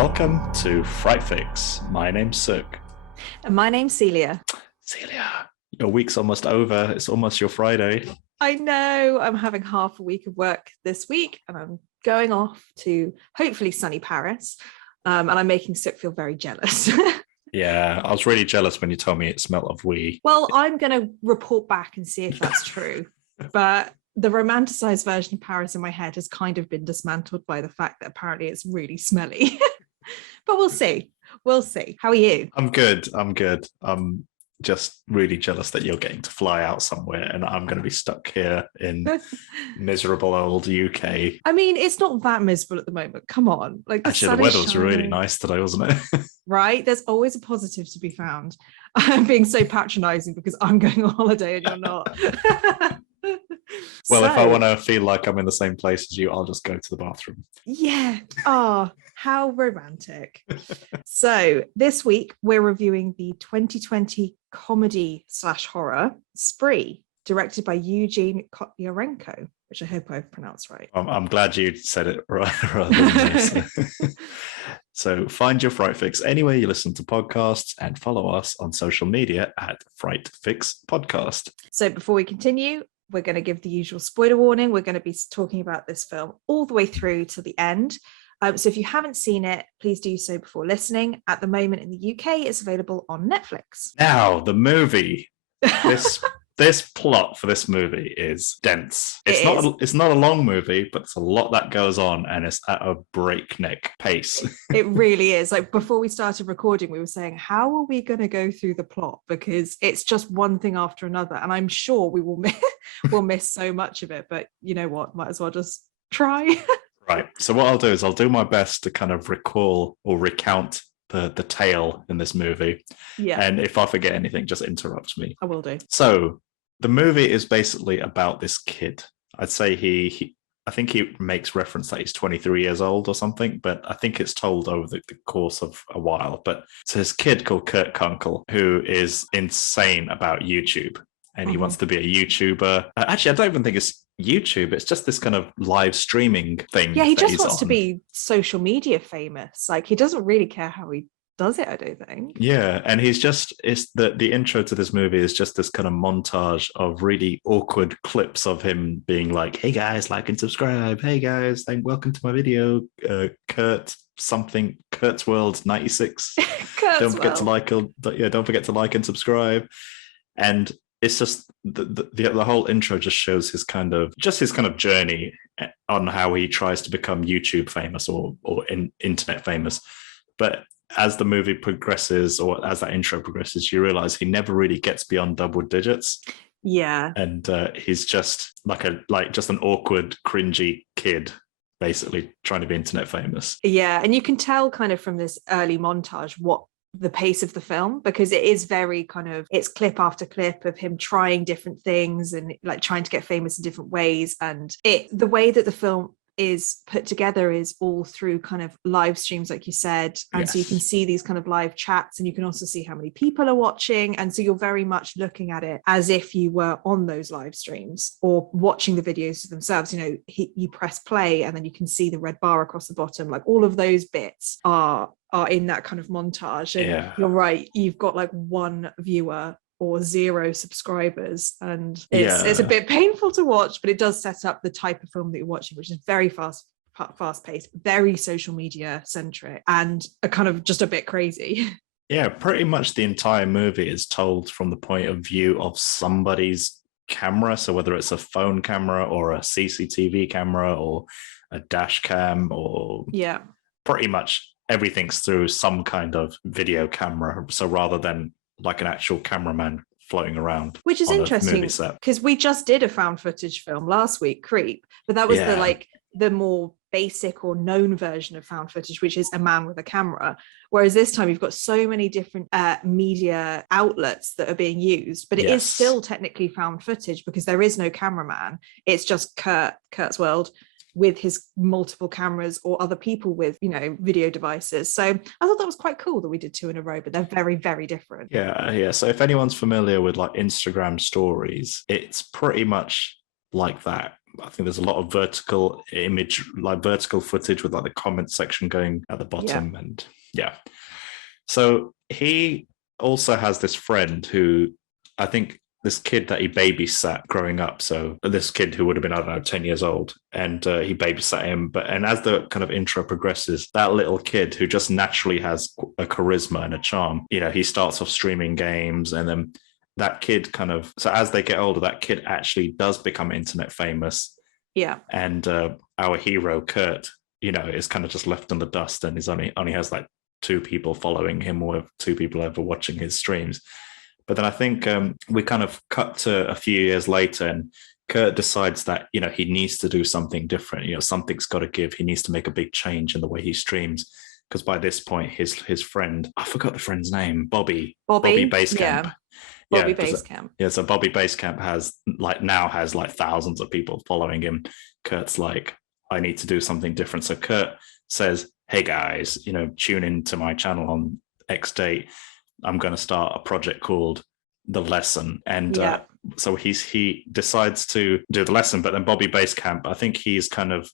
Welcome to Fright Fix. My name's Suk. And my name's Celia. Celia, your week's almost over. It's almost your Friday. I know. I'm having half a week of work this week and I'm going off to hopefully sunny Paris. And I'm making Suk feel very jealous. Yeah, I was really jealous when you told me it smelled of wee. Well, I'm going to report back and see if that's true. But the romanticized version of Paris in my head has kind of been dismantled by the fact that apparently it's really smelly. But we'll see. We'll see. How are you? I'm good. I'm just really jealous that you're getting to fly out somewhere and I'm going to be stuck here in miserable old UK. I mean, it's not that miserable at the moment. Come on. Actually, the weather was really nice today, wasn't it? Right? There's always a positive to be found. I'm being so patronizing because I'm going on holiday and you're not. Well, if I want to feel like I'm in the same place as you, I'll just go to the bathroom. Yeah. Oh, how romantic. So this week we're reviewing the 2020 comedy/horror Spree, directed by Eugene Kotyarenko, which I hope I've pronounced right. I'm glad you said it right rather than this. So find your Fright Fix anywhere you listen to podcasts and follow us on social media at Fright Fix Podcast. So before we continue, we're going to give the usual spoiler warning. We're going to be talking about this film all the way through to the end. So if you haven't seen it, please do so before listening. At the moment in the UK, it's available on Netflix. Now, the movie. This plot for this movie is dense. It's not a long movie, but it's a lot that goes on and it's at a breakneck pace. It really is. Like before we started recording, we were saying, how are we going to go through the plot? Because it's just one thing after another. And I'm sure we will we'll miss so much of it. But you know what? Might as well just try. Right. So what I'll do is I'll do my best to kind of recall or recount the tale in this movie. Yeah. And if I forget anything, just interrupt me. I will do. So the movie is basically about this kid. I'd say I think he makes reference that he's 23 years old or something, but I think it's told over the course of a while. But it's this kid called Kurt Kunkel who is insane about YouTube and he wants to be a YouTuber. Actually, I don't even think it's YouTube. It's just this kind of live streaming thing. Yeah, he just wants to be social media famous. Like he doesn't really care how he does it, I don't think. Yeah, and it's the intro to this movie is just this kind of montage of really awkward clips of him being like, hey guys, like and subscribe. Hey guys, welcome to my video. Kurt's World 96. Don't forget to like and subscribe. And it's just the whole intro just shows his kind of journey on how he tries to become YouTube famous or internet famous. But as the movie progresses, or as that intro progresses, you realize he never really gets beyond double digits. Yeah. And he's just just an awkward, cringy kid, basically trying to be internet famous. Yeah. And you can tell kind of from this early montage what the pace of the film, because it is very kind of, it's clip after clip of him trying different things and like trying to get famous in different ways. And the way that the film is put together is all through kind of live streams, like you said. And yes. So you can see these kind of live chats and you can also see how many people are watching. And so you're very much looking at it as if you were on those live streams or watching the videos themselves. You know, you press play and then you can see the red bar across the bottom. Like all of those bits are in that kind of montage. And yeah. You're right, you've got like one viewer or 0 subscribers, and it's a bit painful to watch, but it does set up the type of film that you're watching, which is very fast-paced, very social media centric, and a kind of just a bit crazy. Yeah, pretty much the entire movie is told from the point of view of somebody's camera. So whether it's a phone camera or a CCTV camera or a dash cam, or pretty much everything's through some kind of video camera. So rather than like an actual cameraman floating around, which is interesting because we just did a found footage film last week, Creep, but that was the more basic or known version of found footage, which is a man with a camera, whereas this time you've got so many different media outlets that are being used, but it is still technically found footage because there is no cameraman. It's just Kurt's world with his multiple cameras or other people with, you know, video devices. So I thought that was quite cool that we did 2 in a row, but they're very, very different. Yeah. So if anyone's familiar with like Instagram stories, it's pretty much like that, I think there's a lot of vertical image, like vertical footage with like the comment section going at the bottom. Yeah. And yeah. So he also has this friend who, I think, this kid that he babysat growing up. So this kid who would have been, I don't know, 10 years old, and he babysat him. And as the kind of intro progresses, that little kid who just naturally has a charisma and a charm, you know, he starts off streaming games, and then that kid kind of, so as they get older, that kid actually does become internet famous. Yeah. And our hero, Kurt, you know, is kind of just left in the dust, and he's only has like 2 people following him, or 2 people ever watching his streams. But then I think we kind of cut to a few years later, and Kurt decides that, you know, he needs to do something different. You know, something's got to give. He needs to make a big change in the way he streams. Because by this point, his friend, I forgot the friend's name, Bobby Basecamp. Yeah. Bobby Basecamp. Yeah, so Bobby Basecamp has like thousands of people following him. Kurt's like, I need to do something different. So Kurt says, hey guys, you know, tune into my channel on X date. I'm going to start a project called The Lesson. And so he decides to do The Lesson, but then Bobby Basecamp, I think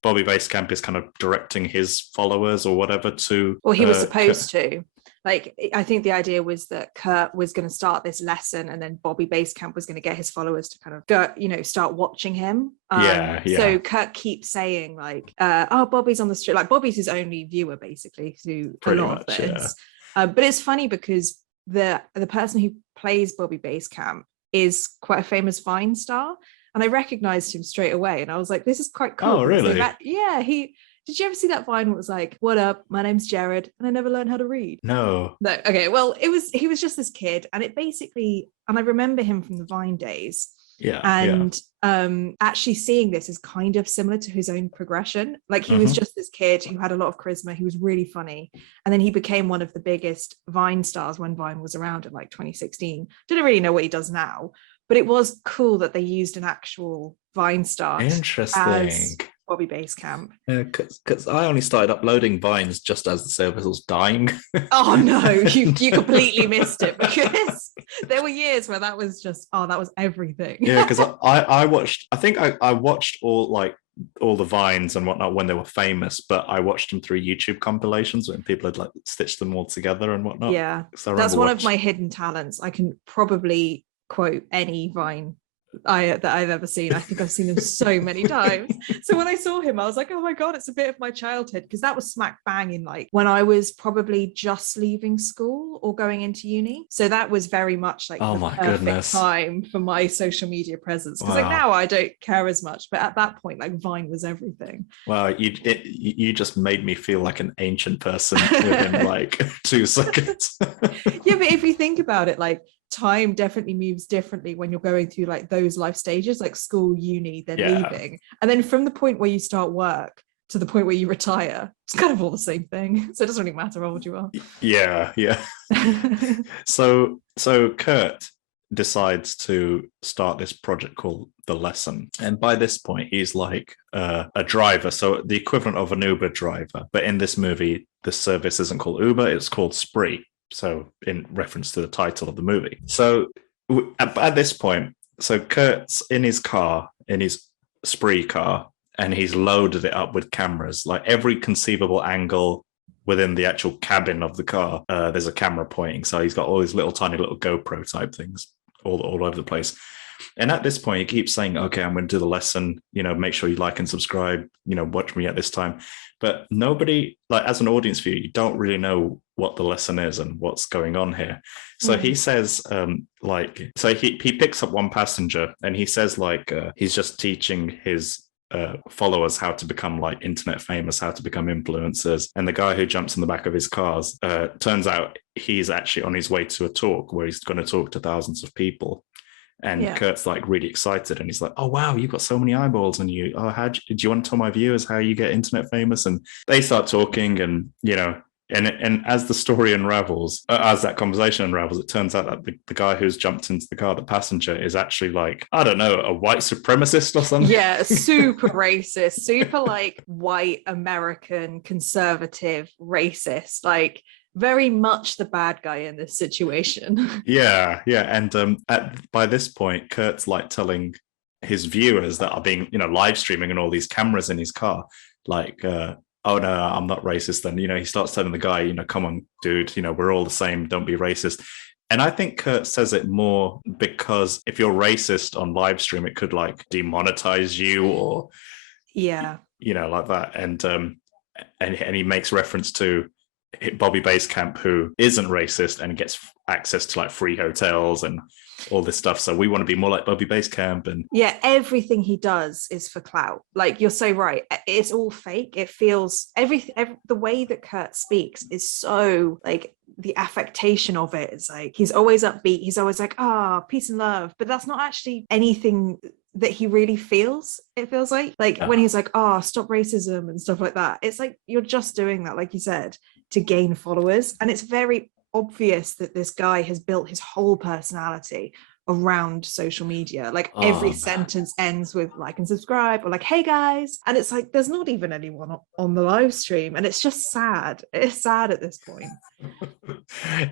Bobby Basecamp is kind of directing his followers or whatever to... Well, he was supposed to. Like, I think the idea was that Kurt was going to start this lesson, and then Bobby Basecamp was going to get his followers to kind of go, you know, start watching him. So Kurt keeps saying like, oh, Bobby's on the street. Like, Bobby's his only viewer basically through a lot of this. Yeah. But it's funny because the person who plays Bobby Basecamp is quite a famous Vine star, and I recognized him straight away, and I was like, this is quite cool. Oh, really? Did you ever see that Vine where it was like, what up, my name's Jared and I never learned how to read? No. Okay, well, he was just this kid, and it basically, and I remember him from the Vine days. Yeah. And actually seeing this is kind of similar to his own progression. Like, he was just this kid who had a lot of charisma, he was really funny, and then he became one of the biggest Vine stars when Vine was around in like 2016. Didn't really know what he does now, but it was cool that they used an actual Vine star. Interesting. As Bobby Basecamp. Yeah, because I only started uploading Vines just as the service was dying. Oh no, you completely missed it, because there were years where that was just, that was everything. Yeah, because I watched, I think I watched all the Vines and whatnot when they were famous, but I watched them through YouTube compilations when people had like stitched them all together and whatnot. Yeah, so that's one of my hidden talents. I can probably quote any Vine that I've ever seen. I think I've seen them so many times. So when I saw him, I was like, oh my god, it's a bit of my childhood, because that was smack bang in like when I was probably just leaving school or going into uni. So that was very much like the perfect time for my social media presence, because like now I don't care as much, but at that point, like, Vine was everything. Wow, you just made me feel like an ancient person within like 2 seconds. Yeah, but if you think about it, like, time definitely moves differently when you're going through like those life stages, like school, uni, then leaving, and then from the point where you start work to the point where you retire, it's kind of all the same thing. So it doesn't really matter how old you are. Yeah. So Kurt decides to start this project called The Lesson, and by this point he's like a driver, so the equivalent of an Uber driver, but in this movie the service isn't called Uber, it's called Spree. So in reference to the title of the movie. So at this point, so Kurt's in his car, in his Spree car, and he's loaded it up with cameras, like every conceivable angle within the actual cabin of the car. There's a camera pointing. So he's got all these little tiny little GoPro type things all over the place. And at this point, he keeps saying, okay, I'm going to do the lesson, you know, make sure you like and subscribe, you know, watch me at this time. But nobody, like, as an audience viewer, you don't really know what the lesson is and what's going on here. So he says, he picks up one passenger and he says, he's just teaching his followers how to become like internet famous, how to become influencers. And the guy who jumps in the back of his cars, turns out he's actually on his way to a talk where he's going to talk to thousands of people. And Kurt's like really excited, and he's like, oh wow, you've got so many eyeballs on you. Oh, do you want to tell my viewers how you get internet famous? And they start talking, and you know, and as the story unravels, as that conversation unravels, it turns out that the guy who's jumped into the car, the passenger, is actually like, I don't know, a white supremacist or something. Yeah, super racist, super like white American conservative racist, like very much the bad guy in this situation. Yeah. And by this point, Kurt's like telling his viewers that are being, live streaming and all these cameras in his car, like, oh no, I'm not racist. Then, he starts telling the guy, come on, dude, we're all the same. Don't be racist. And I think Kurt says it more because if you're racist on live stream, it could like demonetize you or, like that. And he makes reference to Bobby Basecamp, who isn't racist and gets access to like free hotels and all this stuff. So we want to be more like Bobby Basecamp. And everything he does is for clout. Like, you're so right. It's all fake. It feels the way that Kurt speaks is so like, the affectation of it is like, he's always upbeat. He's always like, peace and love. But that's not actually anything that he really feels. It feels like when he's like, stop racism and stuff like that. It's like, you're just doing that, like you said, to gain followers. And it's very obvious that this guy has built his whole personality around social media. Like, every sentence ends with like and subscribe or like, hey guys. And it's like, there's not even anyone on the live stream. And it's just sad. It's sad at this point.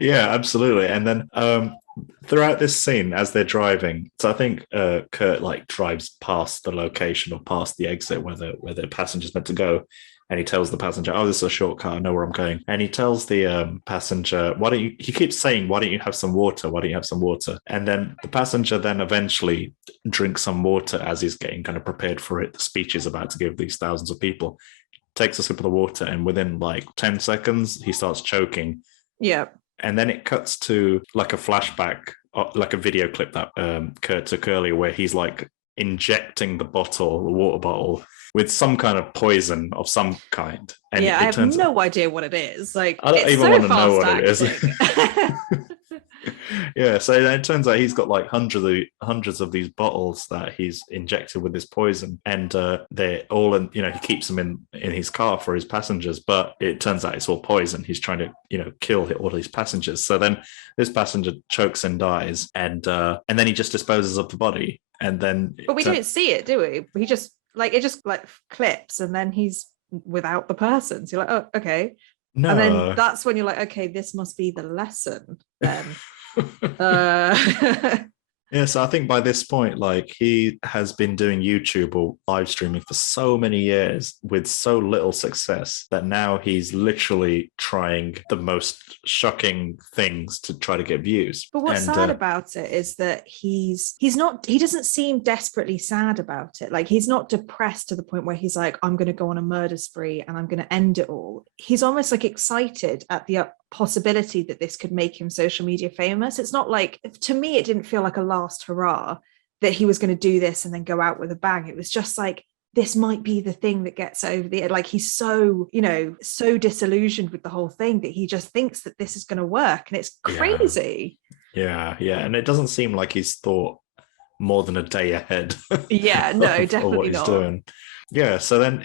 Yeah, absolutely. And then throughout this scene, as they're driving, so I think Kurt like drives past the location or past the exit where the passenger's meant to go. And he tells the passenger, this is a shortcut, I know where I'm going. And he tells the passenger, he keeps saying, why don't you have some water? Why don't you have some water? And then the passenger then eventually drinks some water as he's getting kind of prepared for it. The speech is about to give these thousands of people. Takes a sip of the water, and within like 10 seconds, he starts choking. Yeah. And then it cuts to like a flashback, like a video clip that Kurt took earlier, where he's like injecting the water bottle, with some kind of poison of some kind. And I have no idea what it is. Like, I don't even want to know what it is. Yeah, so it turns out he's got like hundreds of these bottles that he's injected with this poison, and they're all in, he keeps them in his car for his passengers, but it turns out it's all poison. He's trying to kill all these passengers. So then this passenger chokes and dies, and then he just disposes of the body, and then but we don't see it, do we? He just like, it just like clips, and then he's without the person. So you're like, oh, okay. No. And then that's when you're like, okay, this must be the lesson then. Yeah, so I think by this point, like, he has been doing YouTube or live streaming for so many years with so little success that now he's literally trying the most shocking things to try to get views. But what's sad about it is that he doesn't seem desperately sad about it. Like, he's not depressed to the point where he's like, I'm going to go on a murder spree and I'm going to end it all. He's almost like excited at the possibility that this could make him social media famous. It's not like, to me, it didn't feel like a last hurrah that he was going to do this and then go out with a bang. It was just like, this might be the thing that gets over the, like, he's so, so disillusioned with the whole thing that he just thinks that this is going to work, and it's crazy. Yeah. And it doesn't seem like he's thought more than a day ahead. Yeah, no, definitely what he's not. Doing. Yeah, so then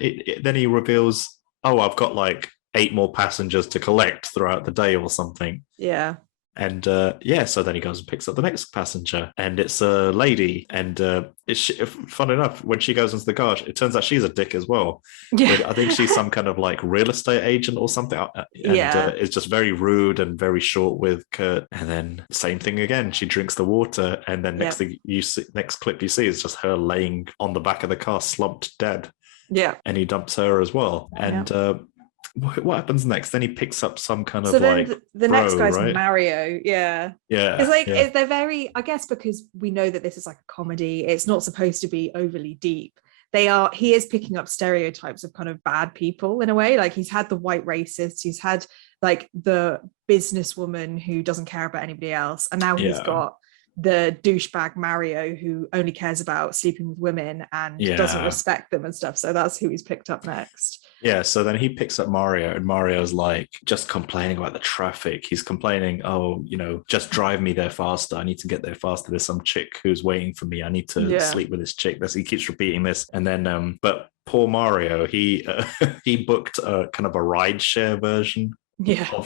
he reveals, I've got like 8 more passengers to collect throughout the day or something. Yeah. And so then he goes and picks up the next passenger, and it's a lady. And fun enough, when she goes into the car, it turns out she's a dick as well. Yeah. I think she's some kind of like real estate agent or something. And it's just very rude and very short with Kurt. And then same thing again. She drinks the water, and then next clip you see is just her laying on the back of the car, slumped dead. Yeah. And he dumps her as well. And what happens next? Then he picks up some kind of then like the next guy's right? Mario. Yeah. It's like they're very, I guess, because we know that this is like a comedy, it's not supposed to be overly deep. He is picking up stereotypes of kind of bad people in a way. Like, he's had the white racist, he's had like the businesswoman who doesn't care about anybody else, and now he's got the douchebag Mario who only cares about sleeping with women and doesn't respect them and stuff. So that's who he's picked up next. Yeah, so then he picks up Mario, and Mario's like just complaining about the traffic. He's complaining, just drive me there faster. I need to get there faster. There's some chick who's waiting for me. I need to sleep with this chick. He keeps repeating this. And then, but poor Mario, he booked a kind of a rideshare version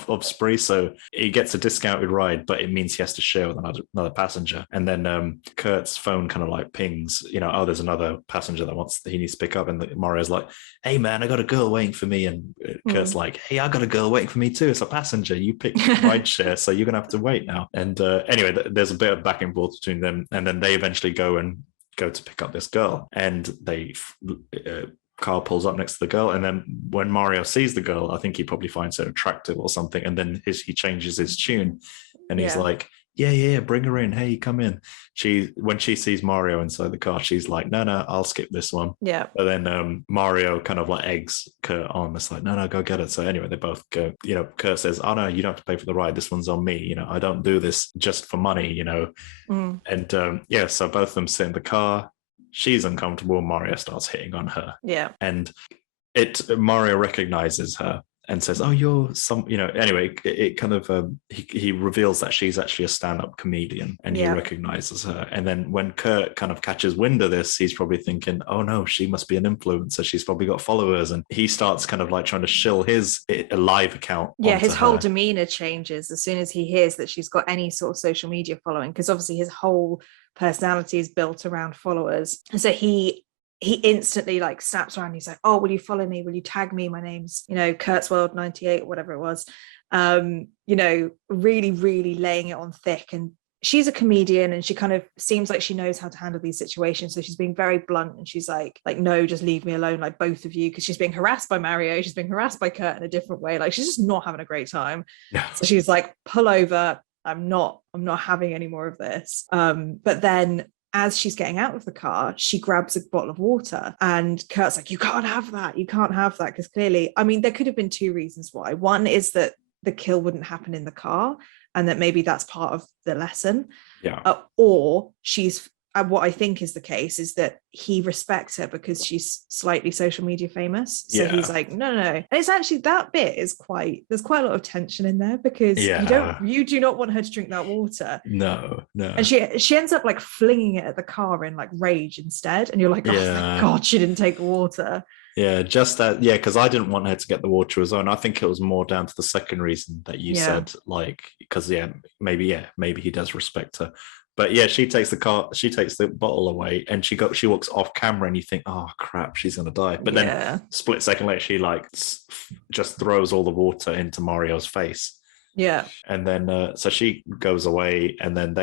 of Spree, so he gets a discounted ride, but it means he has to share with another passenger. And then Kurt's phone kind of like pings, there's another passenger he needs to pick up, and Mario's like, hey man, I got a girl waiting for me, and Kurt's like, hey, I got a girl waiting for me too. It's a passenger, you picked rideshare, so you're gonna have to wait now. And anyway, there's a bit of back and forth between them, and then they eventually go and go to pick up this girl, and car pulls up next to the girl, and then when Mario sees the girl, I think he probably finds her attractive or something, and then he changes his tune, and he's like, yeah, bring her in, hey, come in. When she sees Mario inside the car, she's like, no, I'll skip this one. Yeah. But then Mario kind of like eggs Kurt on. It's like, no, go get it. So anyway, they both go, Kurt says, oh no, you don't have to pay for the ride, this one's on me, I don't do this just for money, And so both of them sit in the car. She's uncomfortable. Mario starts hitting on her. Yeah. And Mario recognizes her and says, oh, you're some, anyway, it kind of, he reveals that she's actually a stand-up comedian, and he recognizes her. And then when Kurt kind of catches wind of this, he's probably thinking, oh no, she must be an influencer. She's probably got followers. And he starts kind of like trying to shill his live account. Yeah, his whole demeanor changes as soon as he hears that she's got any sort of social media following, because obviously his whole personality is built around followers. And so he instantly like snaps around. He's like, oh, will you follow me? Will you tag me? My name's, Kurt's World 98 or whatever it was. Really, really laying it on thick. And she's a comedian, and she kind of seems like she knows how to handle these situations. So she's being very blunt, and she's like, no, just leave me alone, like both of you, because she's being harassed by Mario. She's being harassed by Kurt in a different way. Like she's just not having a great time. Yeah. So she's like, pull over. I'm not having any more of this. But then as she's getting out of the car, she grabs a bottle of water, and Kurt's like, you can't have that, because clearly, I mean, there could have been two reasons why. One is that the kill wouldn't happen in the car, and that maybe that's part of the lesson. Yeah. Or she's what I think is the case is that he respects her because she's slightly social media famous. So he's like, no. And it's actually, that bit is there's quite a lot of tension in there, because you do not want her to drink that water. No. And she ends up like flinging it at the car in like rage instead. And you're like, oh, thank God she didn't take the water. Yeah, just that. Yeah, because I didn't want her to get the water of his own. I think it was more down to the second reason that you said, like, because maybe he does respect her. But yeah, she takes the bottle away, and she walks off camera, and you think, oh crap, she's gonna die. But then split second later, she like just throws all the water into Mario's face. Yeah. And then so she goes away, and then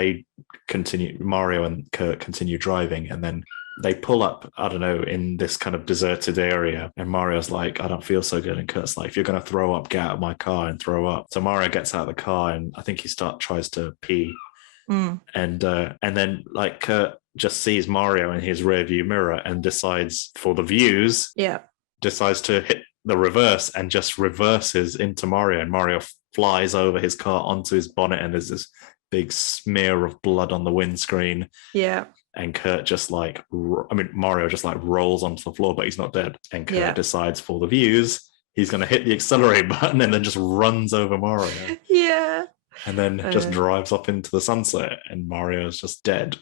Mario and Kurt continue driving, and then they pull up, I don't know, in this kind of deserted area, and Mario's like, I don't feel so good, and Kurt's like, if you're gonna throw up, get out of my car and throw up. So Mario gets out of the car, and I think he tries to pee. And then like Kurt just sees Mario in his rearview mirror and decides for the views, decides to hit the reverse and just reverses into Mario, and Mario flies over his car onto his bonnet, and there's this big smear of blood on the windscreen. Yeah. And Kurt just like, Mario just like rolls onto the floor, but he's not dead. And Kurt decides for the views, he's going to hit the accelerate button, and then just runs over Mario. Yeah. And then just drives up into the sunset, and Mario's just dead.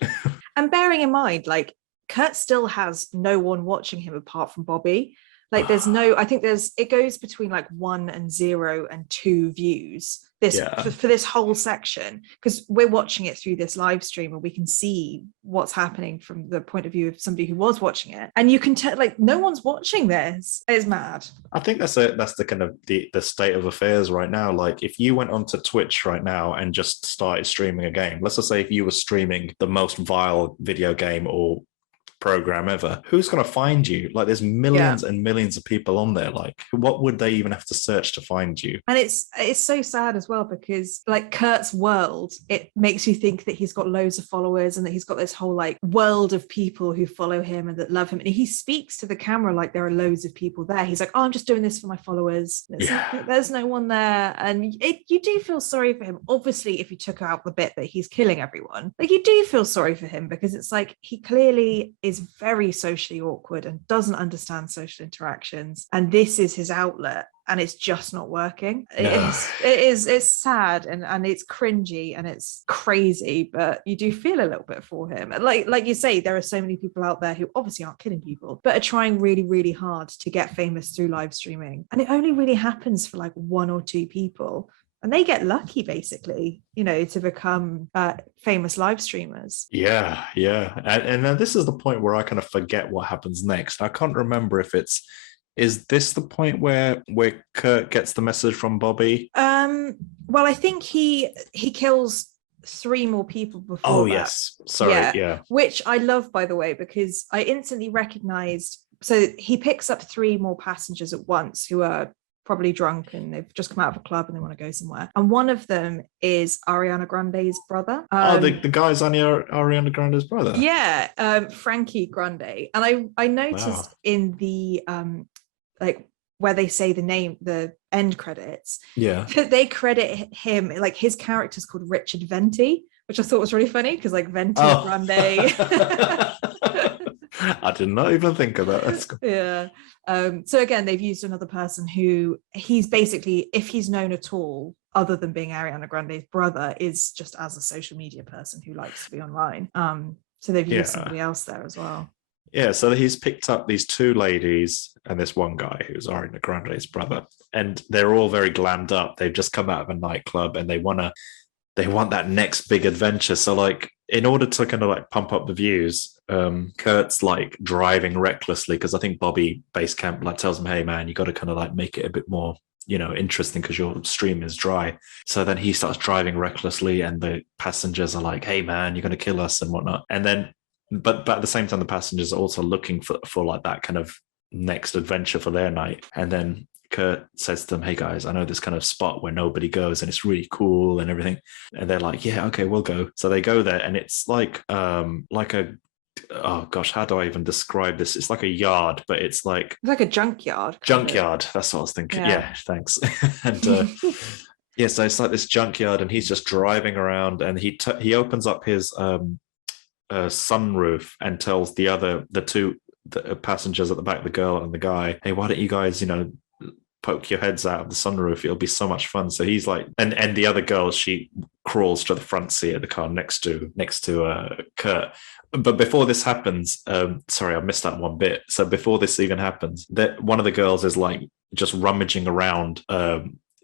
And bearing in mind, like, Kurt still has no one watching him apart from Bobby. Like, it goes between like 1 and 0 and 2 views for this whole section, because we're watching it through this live stream, and we can see what's happening from the point of view of somebody who was watching it, and you can tell like no one's watching this. It's mad. I think that's the kind of the state of affairs right now. Like, if you went onto Twitch right now and just started streaming a game, let's just say if you were streaming the most vile video game or program ever, who's going to find you? Like, there's millions and millions of people on there. Like, what would they even have to search to find you? And it's so sad as well, because like Kurt's world, it makes you think that he's got loads of followers, and that he's got this whole like world of people who follow him and that love him, and he speaks to the camera like there are loads of people there. He's like, oh, I'm just doing this for my followers. There's no one there. And you do feel sorry for him. Obviously, if you took out the bit that he's killing everyone, like, you do feel sorry for him, because it's like he clearly is very socially awkward and doesn't understand social interactions, and this is his outlet, and it's just not working. No. It's sad, and it's cringy, and it's crazy, but you do feel a little bit for him. Like you say, there are so many people out there who obviously aren't killing people, but are trying really, really hard to get famous through live streaming, and it only really happens for like 1 or 2 people. And they get lucky, basically, to become famous live streamers. Yeah. And then this is the point where I kind of forget what happens next. I can't remember if is this the point where Kurt gets the message from Bobby? Well, I think he kills 3 more people before Oh, that. yes. Sorry. Yeah. Which I love, by the way, because I instantly recognized. So he picks up 3 more passengers at once who are probably drunk and they've just come out of a club and they want to go somewhere. And one of them is Ariana Grande's brother. The guy's on Ariana Grande's brother. Yeah, Frankie Grande. And I noticed in the like where they say the name, the end credits, that they credit him, like his character's called Richard Venti, which I thought was really funny because like Venti Grande. I did not even think of that. That's cool. Yeah. So again, they've used another person who he's basically, if he's known at all, other than being Ariana Grande's brother, is just as a social media person who likes to be online. So they've used somebody else there as well. Yeah, so he's picked up these 2 ladies and this one guy who's Ariana Grande's brother, and they're all very glammed up. They've just come out of a nightclub and they want that next big adventure. So like, in order to kind of like pump up the views, Kurt's like driving recklessly because I think Bobby Basecamp like tells him, hey man, you got to kind of like make it a bit more, you know, interesting because your stream is dry. So then he starts driving recklessly and the passengers are like, hey man, you're going to kill us and whatnot. And then but at the same time, the passengers are also looking for like that kind of next adventure for their night. And then Kurt says to them, hey guys, I know this kind of spot where nobody goes and it's really cool and everything. And they're like, yeah, okay, we'll go. So they go there and it's like a, oh gosh, how do I even describe this? It's like a yard, but it's like a junkyard. Junkyard. That's what I was thinking. Yeah thanks. And yeah, so it's like this junkyard and he's just driving around and he opens up his sunroof and tells the 2 passengers at the back, the girl and the guy, hey, why don't you guys, you know, poke your heads out of the sunroof? It'll be so much fun. So he's like, and the other girl, she crawls to the front seat of the car next to Kurt. But before this happens, sorry, I missed that one bit. So before this even happens, that one of the girls is like just rummaging around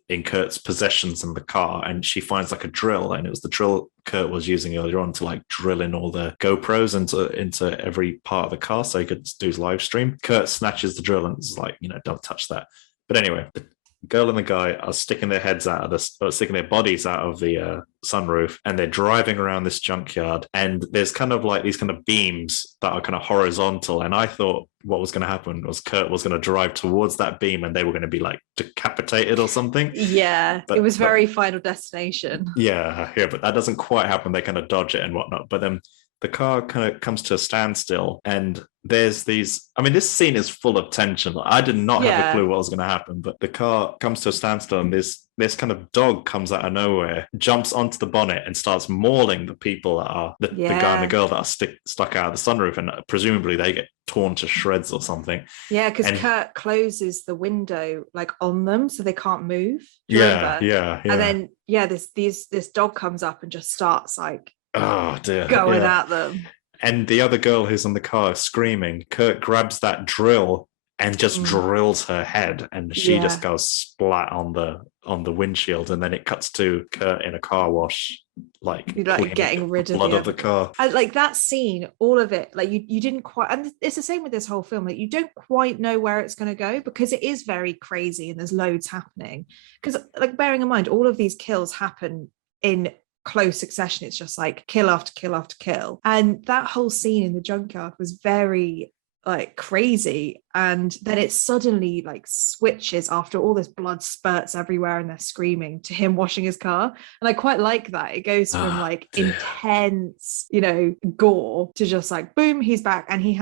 in Kurt's possessions in the car, and she finds like a drill, and it was the drill Kurt was using earlier on to like drill in all the GoPros into every part of the car so he could do his live stream. Kurt snatches the drill and is like, you know, don't touch that. But anyway, the girl and the guy are sticking their bodies out of the sunroof, and they're driving around this junkyard, and there's kind of like these kind of beams that are kind of horizontal, and I thought what was going to happen was Kurt was going to drive towards that beam and they were going to be like decapitated or something. Yeah, it was very Final Destination. Yeah, but that doesn't quite happen. They kind of dodge it and whatnot, but then the car kind of comes to a standstill, and there's these, I mean, this scene is full of tension. I did not have a clue what was going to happen, but the car comes to a standstill and this kind of dog comes out of nowhere, jumps onto the bonnet and starts mauling the people that are the guy and the girl that are stuck out of the sunroof, and presumably they get torn to shreds or something. Yeah, because Kurt closes the window like on them so they can't move. Yeah. And then this dog comes up and just starts like oh dear, going at them. And the other girl who's in the car screaming. Kurt grabs that drill and just drills her head, and she just goes splat on the windshield, and then it cuts to Kurt in a car wash, like getting rid of blood of the car. And like that scene, all of it, like you didn't quite, and it's the same with this whole film, like you don't quite know where it's going to go because it is very crazy and there's loads happening. Because like bearing in mind, all of these kills happen in close succession. It's just like kill after kill after kill, and that whole scene in the junkyard was very like crazy, and then it suddenly like switches after all this blood spurts everywhere and they're screaming to him washing his car, and I quite like that. It goes from like intense, you know, gore to just like boom, he's back, and he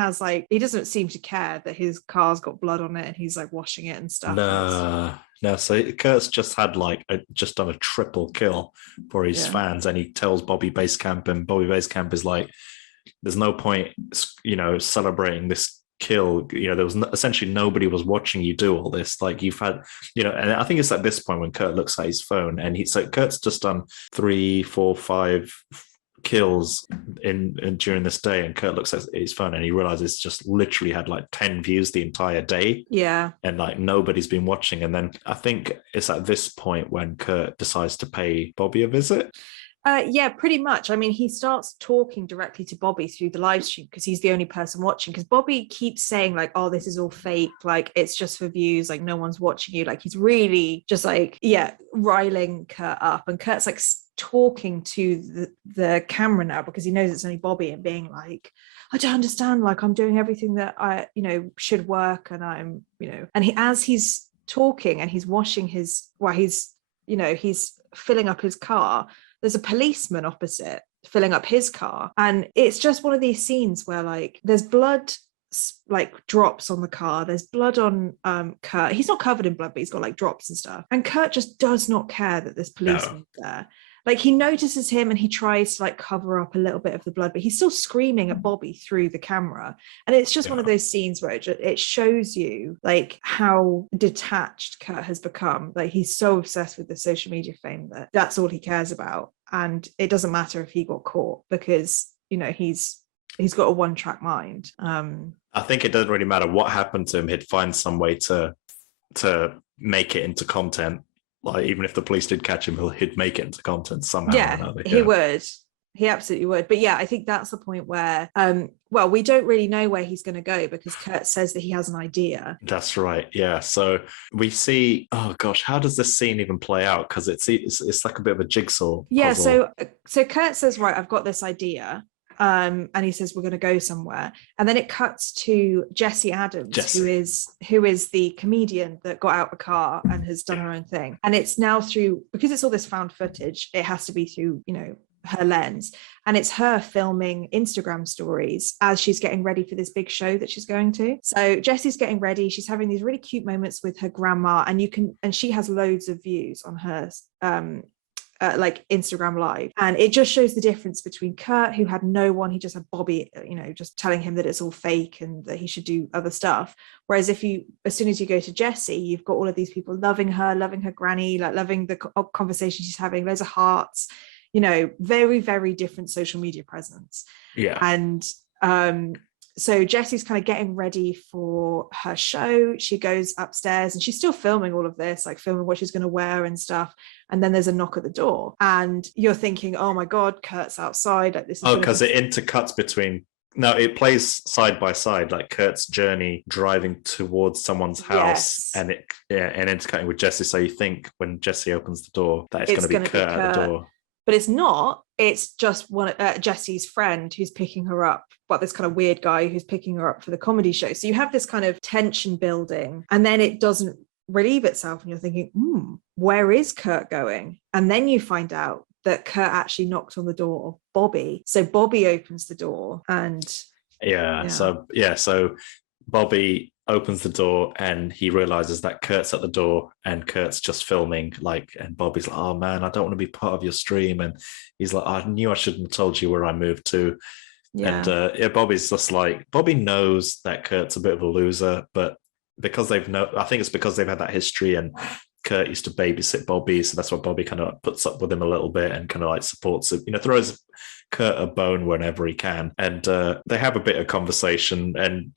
doesn't seem to care that his car's got blood on it and he's like washing it and stuff. No, so Kurt's just had just done a triple kill for his fans, and he tells Bobby Basecamp, and Bobby Basecamp is like, there's no point, you know, celebrating this kill. You know, there was essentially nobody was watching you do all this. Like you've had, you know, and I think it's at this point when Kurt looks at his phone, and Kurt's just done 3, 4, 5 kills in during this day, and Kurt looks at his phone and he realizes just literally had like 10 views the entire day, and like nobody's been watching. And then I think it's at this point when Kurt decides to pay Bobby a visit. Yeah, pretty much. I mean, he starts talking directly to Bobby through the live stream because he's the only person watching, because Bobby keeps saying like, oh, this is all fake, like it's just for views, like no one's watching you. Like he's really just like riling Kurt up, and Kurt's like talking to the camera now, because he knows it's only Bobby, and being like, I don't understand, like I'm doing everything that I, should work, and I'm, and as he's talking and he's washing he's filling up his car, there's a policeman opposite filling up his car, and it's just one of these scenes where like there's blood like drops on the car, there's blood on Kurt. He's not covered in blood, but he's got like drops and stuff, and Kurt just does not care that this policeman's there. Like he notices him and he tries to like cover up a little bit of the blood, but he's still screaming at Bobby through the camera. And it's just one of those scenes where it shows you like how detached Kurt has become. Like he's so obsessed with the social media fame that that's all he cares about. And it doesn't matter if he got caught, because, he's got a one-track mind. I think it doesn't really matter what happened to him. He'd find some way to make it into content. Like even if the police did catch him, he'd make it into content somehow. Yeah, he would. He absolutely would. But yeah, I think that's the point where, we don't really know where he's going to go, because Kurt says that he has an idea. That's right. Yeah. So we see, oh gosh, how does this scene even play out? Because it's like a bit of a jigsaw Yeah. puzzle. So Kurt says, right, I've got this idea. And he says, we're going to go somewhere. And then it cuts to Jessie Adams, who is the comedian that got out the car and has done her own thing. And it's now because it's all this found footage, it has to be through, her lens. And it's her filming Instagram stories as she's getting ready for this big show that she's going to. So Jessie's getting ready. She's having these really cute moments with her grandma, and she has loads of views on her like Instagram live, and it just shows the difference between Kurt, who had no one. He just had Bobby, just telling him that it's all fake and that he should do other stuff. Whereas as soon as you go to Jessie, you've got all of these people loving her granny, like loving the conversation she's having, loads of hearts, very, very different social media presence. Yeah. And so Jessie's kind of getting ready for her show. She goes upstairs and she's still filming all of this, like filming what she's going to wear and stuff. And then there's a knock at the door, and you're thinking, oh my God, Kurt's outside. Like this is because it intercuts between. No, it plays side by side, like Kurt's journey driving towards someone's house, and intercutting with Jessie. So you think when Jessie opens the door that it's going to be Kurt at the door. But it's not. It's just one Jessie's friend who's picking her up. Well, this kind of weird guy who's picking her up for the comedy show. So you have this kind of tension building, and then it doesn't relieve itself, and you're thinking, where is Kurt going? And then you find out that Kurt actually knocked on the door of Bobby. So Bobby opens the door, and so Bobby opens the door and he realizes that Kurt's at the door, and Kurt's just filming, and Bobby's like, oh man, I don't want to be part of your stream. And he's like, I knew I shouldn't have told you where I moved to. Yeah. And Bobby's just like, Bobby knows that Kurt's a bit of a loser, but because I think it's because they've had that history, and Kurt used to babysit Bobby, so that's why Bobby kind of puts up with him a little bit and kind of like supports him, throws Kurt a bone whenever he can. And they have a bit of conversation, and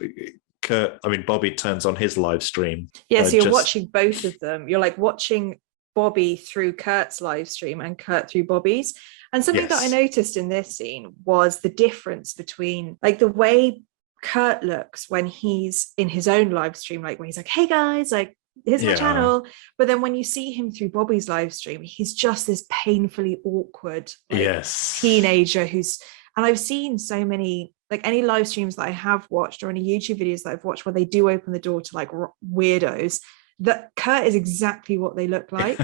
Bobby turns on his live stream. Yeah, so you're watching both of them. You're like watching Bobby through Kurt's live stream and Kurt through Bobby's. And something that I noticed in this scene was the difference between like the way Kurt looks when he's in his own live stream, like when he's like, hey guys, like here's my channel. But then when you see him through Bobby's live stream, he's just this painfully awkward teenager and I've seen so many, like any live streams that I have watched or any YouTube videos that I've watched where they do open the door to like weirdos, that Kurt is exactly what they look like.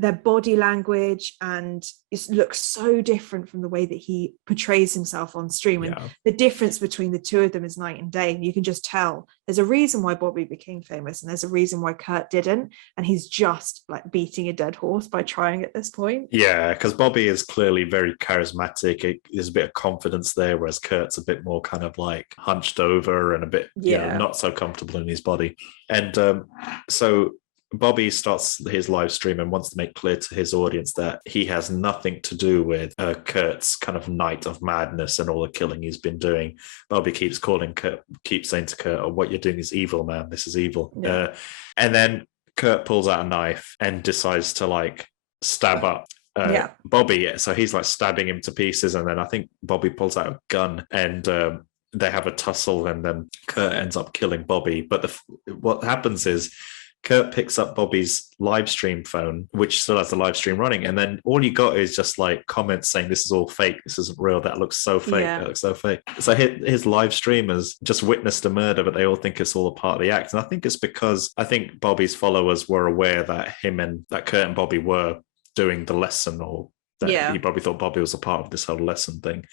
Their body language, and it looks so different from the way that he portrays himself on stream. And the difference between the two of them is night and day. And you can just tell there's a reason why Bobby became famous, and there's a reason why Kurt didn't. And he's just like beating a dead horse by trying at this point. Yeah, because Bobby is clearly very charismatic. There's a bit of confidence there, whereas Kurt's a bit more kind of like hunched over and a bit not so comfortable in his body. And so Bobby starts his live stream and wants to make clear to his audience that he has nothing to do with Kurt's kind of night of madness and all the killing he's been doing. Bobby keeps saying to Kurt, oh, what you're doing is evil, man. This is evil. Yeah. And then Kurt pulls out a knife and decides to like stab up Bobby. So he's like stabbing him to pieces. And then I think Bobby pulls out a gun, and they have a tussle, and then Kurt ends up killing Bobby. But what happens is Kurt picks up Bobby's live stream phone, which still has the live stream running, and then all you got is just like comments saying this is all fake, this isn't real, that looks so fake, that looks so fake. So his live streamers just witnessed a murder, but they all think it's all a part of the act. And I think it's because I think Bobby's followers were aware that Kurt and Bobby were doing the lesson, or that he probably thought Bobby was a part of this whole lesson thing.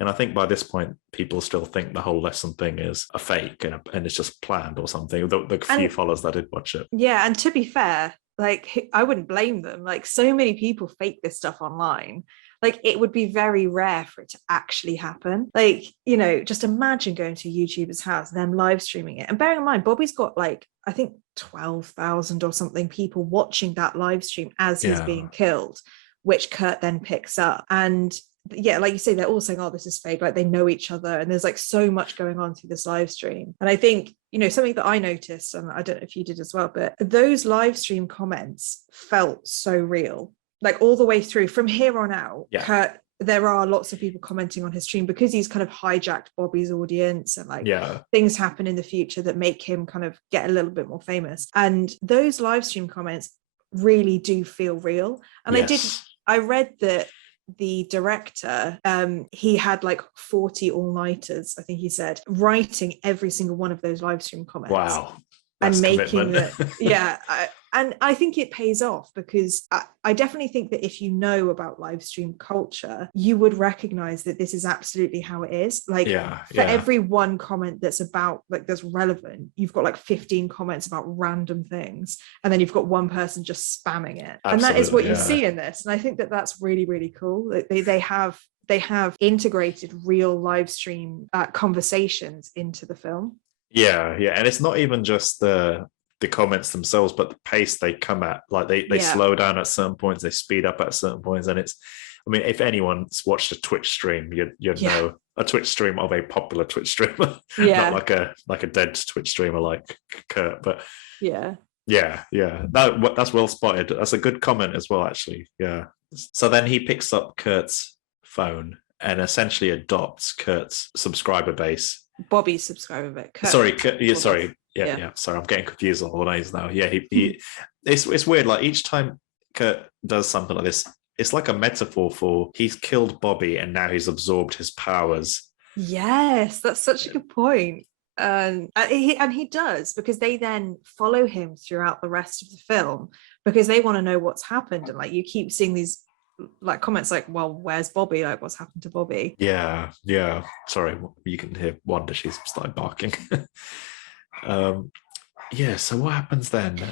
And I think by this point, people still think the whole lesson thing is a fake and it's just planned or something. The few followers that did watch it. Yeah, and to be fair, like, I wouldn't blame them. Like, so many people fake this stuff online. Like, it would be very rare for it to actually happen. Like, you know, just imagine going to a YouTuber's house, them live streaming it. And bearing in mind, Bobby's got like, I think 12,000 or something people watching that live stream as he's being killed, which Kurt then picks up. And yeah, like you say, they're all saying, oh, this is fake, like they know each other, and there's like so much going on through this live stream. And I think, you know, something that I noticed, and I don't know if you did as well, but those live stream comments felt so real, like all the way through from here on out. Kurt, there are lots of people commenting on his stream because he's kind of hijacked Bobby's audience, and like things happen in the future that make him kind of get a little bit more famous. And those live stream comments really do feel real. And I read that the director, he had like 40 all-nighters, I think he said, writing every single one of those live stream comments. Wow. And making that, and I think it pays off, because I definitely think that if you know about live stream culture, you would recognize that this is absolutely how it is. Like, for every one comment that's about, like, that's relevant, you've got like 15 comments about random things, and then you've got one person just spamming it. Absolutely, and that is what you see in this. And I think that that's really, really cool. They have integrated real live stream conversations into the film. And it's not even just the comments themselves, but the pace they come at. Like they slow down at certain points, they speed up at certain points, and it's, I mean, if anyone's watched a Twitch stream, you'd know a Twitch stream of a popular Twitch streamer, not like a dead Twitch streamer like Kurt. But that's well spotted. That's a good comment as well, actually. So then he picks up Kurt's phone and essentially adopts Kurt's subscriber base. Bobby's subscriber base. Sorry, sorry, I'm getting confused on all names now. It's weird. Like, each time Kurt does something like this, it's like a metaphor for he's killed Bobby and now he's absorbed his powers. Yes, that's such a good point. And he does, because they then follow him throughout the rest of the film, because they want to know what's happened. And like, you keep seeing these like comments like, well, where's Bobby, like what's happened to Bobby? Sorry, you can hear Wanda, she's started barking. So what happens then?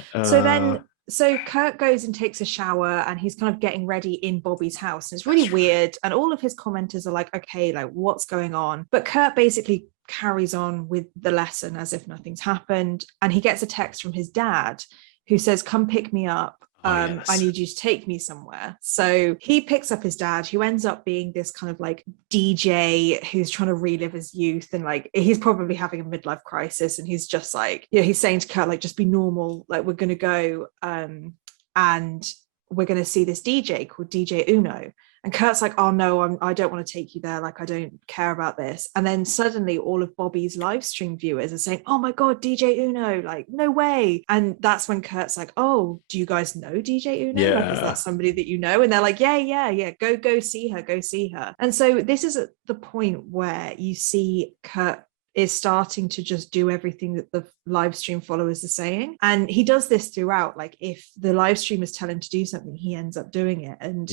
So Kurt goes and takes a shower, and he's kind of getting ready in Bobby's house, and it's really weird, and all of his commenters are like, okay, like what's going on? But Kurt basically carries on with the lesson as if nothing's happened, and he gets a text from his dad who says, come pick me up. I need you to take me somewhere. So he picks up his dad, who ends up being this kind of like DJ who's trying to relive his youth, and like he's probably having a midlife crisis, and he's just like, he's saying to Kurt, like, just be normal, like we're gonna go and we're gonna see this DJ called DJ Uno. And Kurt's like, oh no, I don't want to take you there, like I don't care about this. And then suddenly all of Bobby's live stream viewers are saying, oh my god, DJ Uno, like no way. And that's when Kurt's like, oh, do you guys know DJ Uno? Like, is that somebody that you know? And they're like, yeah, go see her. And so this is at the point where you see Kurt is starting to just do everything that the live stream followers are saying. And he does this throughout. Like, if the live streamers tell him to do something, he ends up doing it. And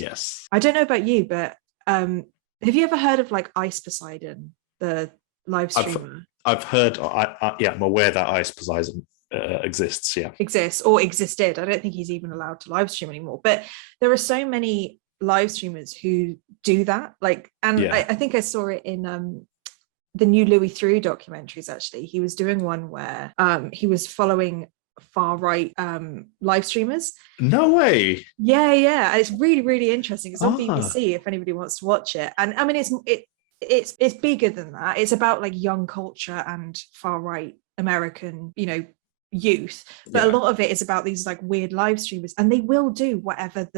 I don't know about you, but have you ever heard of like Ice Poseidon, the live streamer? I've heard, I'm aware that Ice Poseidon exists. Exists or existed. I don't think he's even allowed to live stream anymore. But there are so many live streamers who do that. Like, and I think I saw it in the new Louis Theroux documentaries. Actually, he was doing one where he was following far right live streamers. No way. It's really, really interesting. It's on BBC if anybody wants to watch it. And I mean, it's bigger than that. It's about like young culture and far right American, youth, but a lot of it is about these like weird live streamers, and they will do whatever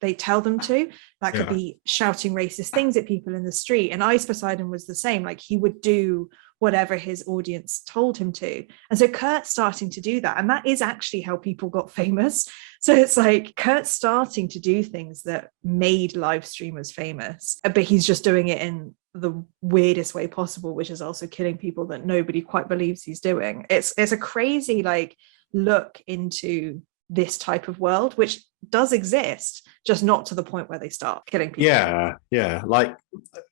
they tell them to. That could be shouting racist things at people in the street. And Ice Poseidon was the same. Like, he would do whatever his audience told him to. And so Kurt's starting to do that. And that is actually how people got famous. So it's like Kurt's starting to do things that made live streamers famous, but he's just doing it in the weirdest way possible, which is also killing people that nobody quite believes he's doing. It's a crazy like look into this type of world, which does exist, just not to the point where they start killing people. Yeah. Like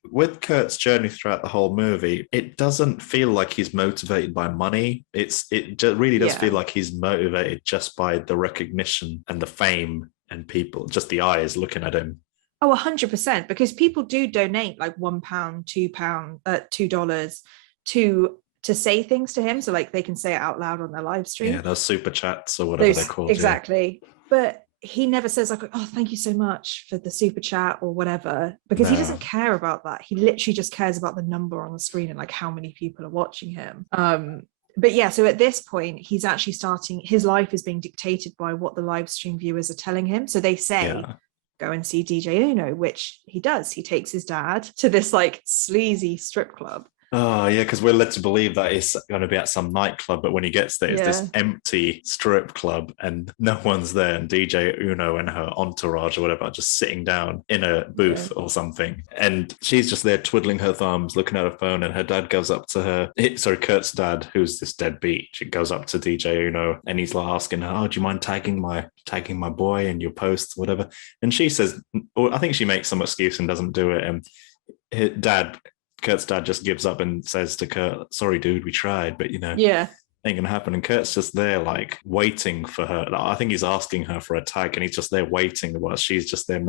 with Kurt's journey throughout the whole movie, it doesn't feel like he's motivated by money. It just really does feel like he's motivated just by the recognition and the fame and people, just the eyes looking at him. Oh, 100%, because people do donate like £1, $2 to say things to him, so like they can say it out loud on their live stream. Yeah, those super chats or whatever they're called. Exactly. Yeah. But he never says like, oh, thank you so much for the super chat or whatever, because he doesn't care about that. He literally just cares about the number on the screen and like how many people are watching him. But yeah, so at this point, he's actually his life is being dictated by what the live stream viewers are telling him. So they say, go and see DJ Uno, which he does. He takes his dad to this like sleazy strip club. Oh, yeah, because we're led to believe that it's going to be at some nightclub, but when he gets there, it's this empty strip club and no one's there. And DJ Uno and her entourage or whatever are just sitting down in a booth or something. And she's just there twiddling her thumbs, looking at her phone, and her dad goes up to her. Kurt's dad, who's this deadbeat, she goes up to DJ Uno and he's like asking her, oh, do you mind tagging my boy in your posts, whatever? And she says, or I think she makes some excuse and doesn't do it. And Kurt's dad just gives up and says to Kurt, sorry, dude, we tried, but ain't gonna happen. And Kurt's just there like waiting for her. I think he's asking her for a tag and he's just there waiting while she's just there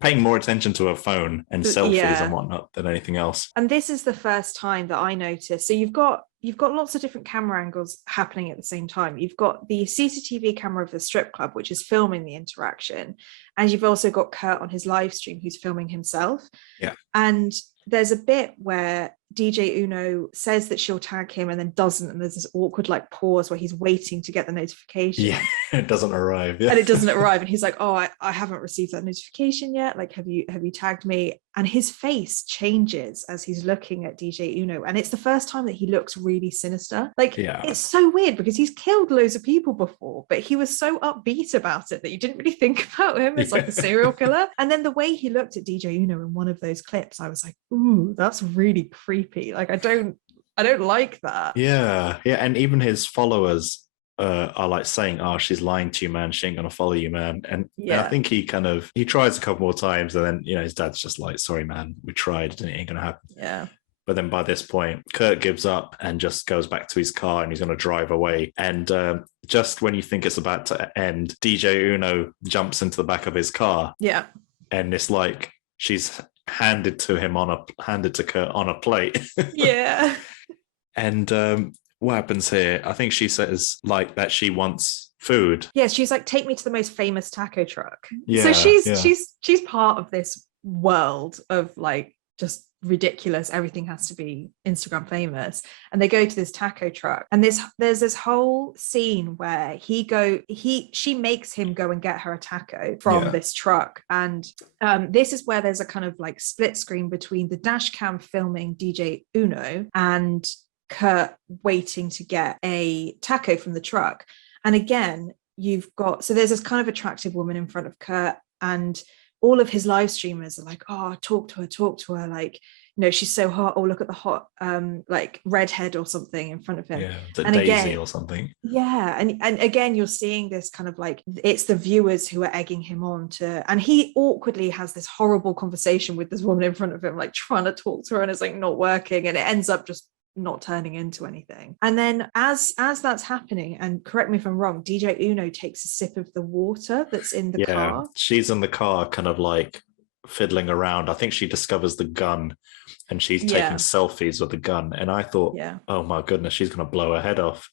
paying more attention to her phone and selfies and whatnot than anything else. And this is the first time that I noticed. So you've got lots of different camera angles happening at the same time. You've got the CCTV camera of the strip club, which is filming the interaction. And you've also got Kurt on his live stream, who's filming himself. Yeah. And there's a bit where DJ Uno says that she'll tag him and then doesn't, and there's this awkward like pause where he's waiting to get the notification. Yeah, it doesn't arrive. Yeah. And it doesn't arrive, and he's like, oh, I haven't received that notification yet. Like, have you tagged me? And his face changes as he's looking at DJ Uno, and it's the first time that he looks really sinister. Like, it's so weird because he's killed loads of people before, but he was so upbeat about it that you didn't really think about him as like a serial killer. And then the way he looked at DJ Uno in one of those clips, I was like, ooh, that's really creepy. Like, I don't like that. Yeah. And even his followers are like saying, oh, she's lying to you, man, she ain't gonna follow you, man. And I think he tries a couple more times, and then his dad's just like, sorry, man, we tried and it ain't gonna happen. But then by this point, Kurt gives up and just goes back to his car and he's gonna drive away. And just when you think it's about to end, DJ Uno jumps into the back of his car. Yeah. And it's like she's handed to Kurt on a plate. Yeah. And what happens here? I think she says like that she wants food. Yeah, she's like, take me to the most famous taco truck. Yeah. So she's part of this world of like just ridiculous, everything has to be Instagram famous, and they go to this taco truck, and there's this whole scene where she makes him go and get her a taco from this truck, and this is where there's a kind of like split screen between the dash cam filming DJ Uno and Kurt waiting to get a taco from the truck. And again, there's this kind of attractive woman in front of Kurt, and all of his live streamers are like, oh, talk to her, like, she's so hot, oh, look at the hot like redhead or something in front of him. And Daisy again, or something. And again, you're seeing this kind of like, it's the viewers who are egging him on to, and he awkwardly has this horrible conversation with this woman in front of him, like trying to talk to her, and it's like not working, and it ends up just not turning into anything. And then as that's happening, and correct me if I'm wrong, DJ Uno takes a sip of the water that's in the car. She's in the car kind of like fiddling around. I think she discovers the gun and she's taking selfies with the gun, and I thought, oh my goodness, she's gonna blow her head off.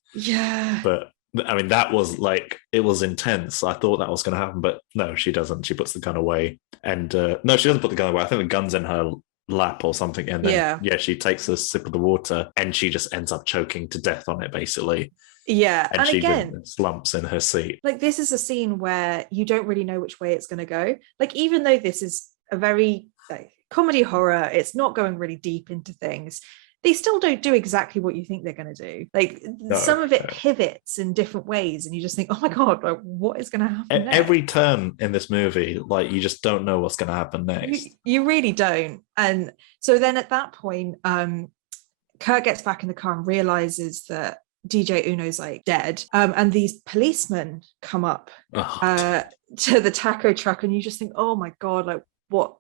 But I mean, that was like, it was intense. I thought that was going to happen, but no, she doesn't. She puts the gun away, and no, she doesn't put the gun away. I think the gun's in her lap or something, and then she takes a sip of the water and she just ends up choking to death on it, basically. And she again slumps in her seat. Like, this is a scene where you don't really know which way it's going to go. Like, even though this is a very like comedy horror, it's not going really deep into things, they still don't do exactly what you think they're going to do. Like some of it pivots in different ways, and you just think, oh my God, like what is going to happen next? Every turn in this movie, like you just don't know what's going to happen next. You really don't. And so then at that point, Kurt gets back in the car and realizes that DJ Uno's like dead, and these policemen come up to the taco truck, and you just think, oh my God, like what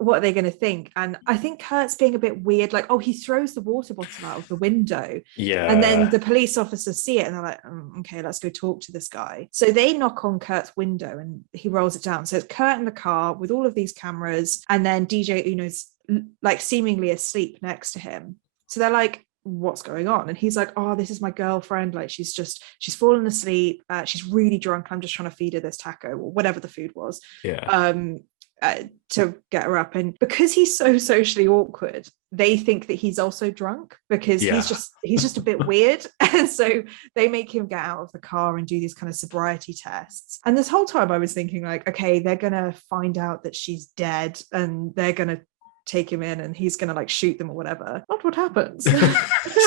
what are they going to think? And I think Kurt's being a bit weird, like, oh, he throws the water bottle out of the window, and then the police officers see it and they're like, okay, let's go talk to this guy. So they knock on Kurt's window and he rolls it down, so it's Kurt in the car with all of these cameras, and then DJ Uno's like seemingly asleep next to him. So they're like, what's going on? And he's like, oh, this is my girlfriend, like she's fallen asleep, she's really drunk, I'm just trying to feed her this taco or whatever the food was, to get her up. And because he's so socially awkward, they think that he's also drunk, because he's just a bit weird. And so they make him get out of the car and do these kind of sobriety tests. And this whole time I was thinking, like, okay, they're gonna find out that she's dead and they're gonna take him in and he's gonna like shoot them or whatever. Not what happens.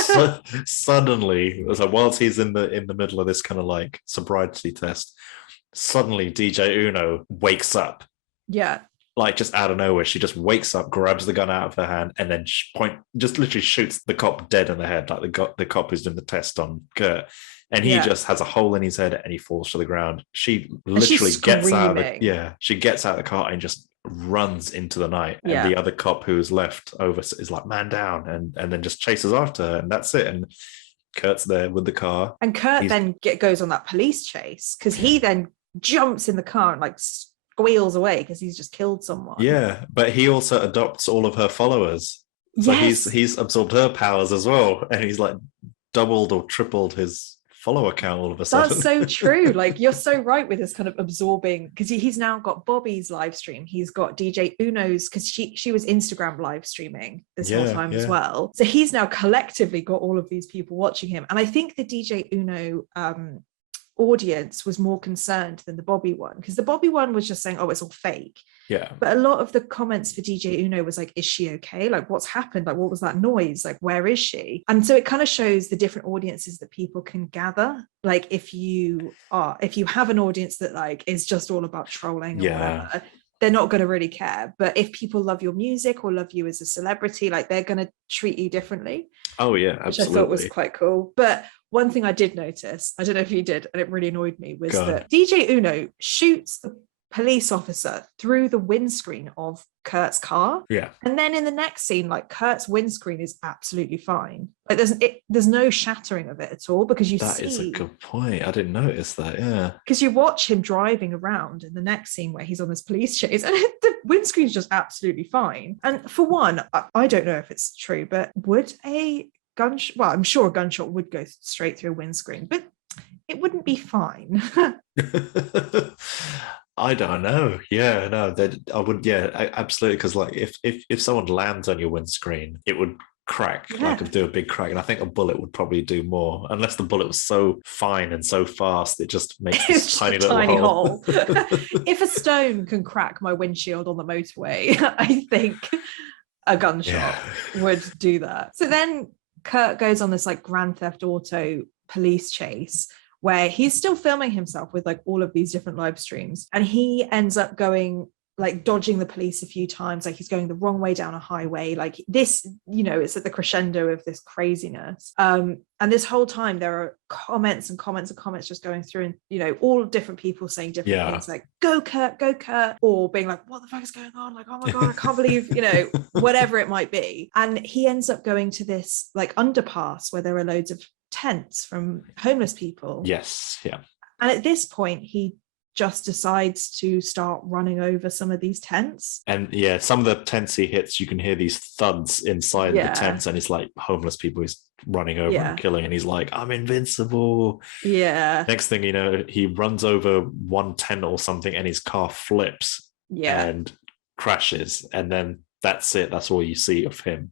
So suddenly, so whilst he's in the middle of this kind of like sobriety test, suddenly DJ Uno wakes up. Yeah. Like just out of nowhere, she just wakes up, grabs the gun out of her hand, and then just literally shoots the cop dead in the head, like the cop who's doing the test on Kurt. And he just has a hole in his head and he falls to the ground. She literally gets out of she gets out of the car and just runs into the night. And the other cop who's left over is like, man down, and then just chases after her, and that's it. And Kurt's there with the car. And Kurt then goes on that police chase, because he then jumps in the car and like squeals away because he's just killed someone. Yeah, but he also adopts all of her followers. So he's absorbed her powers as well. And he's like doubled or tripled his follower count all of a sudden. That's so true. Like you're so right with this kind of absorbing, because he's now got Bobby's live stream, he's got DJ Uno's, because she was Instagram live streaming this whole time as well. So he's now collectively got all of these people watching him. And I think the DJ Uno audience was more concerned than the Bobby one, because the Bobby one was just saying, oh, it's all fake. But a lot of the comments for DJ Uno was like, is she okay? Like, what's happened? Like, what was that noise? Like, where is she? And so it kind of shows the different audiences that people can gather. Like if you have an audience that like is just all about trolling or whatever, they're not going to really care. But if people love your music or love you as a celebrity, like they're going to treat you differently. Oh yeah, absolutely. Which I thought was quite cool. But one thing I did notice, I don't know if you did, and it really annoyed me, was that DJ Uno shoots the police officer through the windscreen of Kurt's car. And then in the next scene, like Kurt's windscreen is absolutely fine. Like there's no shattering of it at all, because that is a good point. I didn't notice that. Because you watch him driving around in the next scene where he's on this police chase, and the windscreen's just absolutely fine. And for one, I don't know if it's true, but would a gunshot, well, I'm sure a gunshot would go straight through a windscreen, but it wouldn't be fine. I don't know. I would. Absolutely. Because like if someone lands on your windscreen, it would crack, like do a big crack. And I think a bullet would probably do more, unless the bullet was so fine and so fast, it just makes this tiny little hole. If a stone can crack my windshield on the motorway, I think a gunshot would do that. So then Kurt goes on this like Grand Theft Auto police chase, where he's still filming himself with like all of these different live streams, and he ends up going like dodging the police a few times, like he's going the wrong way down a highway, like this, it's at the crescendo of this craziness, and this whole time there are comments just going through, and all different people saying different things, like go Kurt, or being like, what the fuck is going on, like, oh my god, I can't believe, whatever it might be. And he ends up going to this like underpass where there are loads of tents from homeless people. And at this point he just decides to start running over some of these tents, and some of the tents he hits, you can hear these thuds inside the tents, and it's like homeless people he's running over and killing, and he's like, I'm invincible. Next thing you know, he runs over one tent or something and his car flips and crashes, and then that's it, that's all you see of him.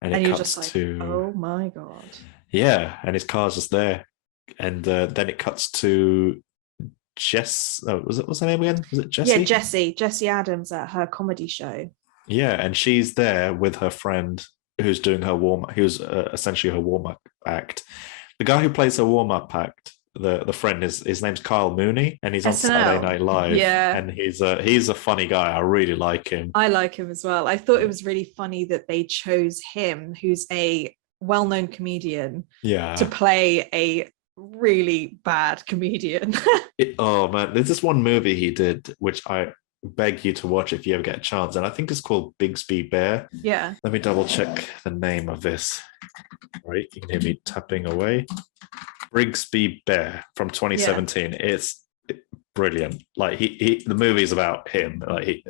And it cuts just like, oh my god. And his car's just there. And then it cuts to Jess. Oh, what's her name again? Was it Jessie? Jessie Adams at her comedy show. Yeah, and she's there with her friend who's doing her who's essentially her warm-up act. The guy who plays her warm-up act, the friend, is his name's Kyle Mooney, and he's on Saturday SNL. Night Live. Yeah. And he's a funny guy. I really like him. I like him as well. I thought it was really funny that they chose him, who's a well-known comedian, to play a really bad comedian. Oh man, there's this one movie he did which I beg you to watch if you ever get a chance, and I think it's called Bigsby Bear. Yeah. Let me double check the name of this. Right, you can hear me tapping away. Bigsby Bear from 2017. It's brilliant. Like the movie is about him. Like he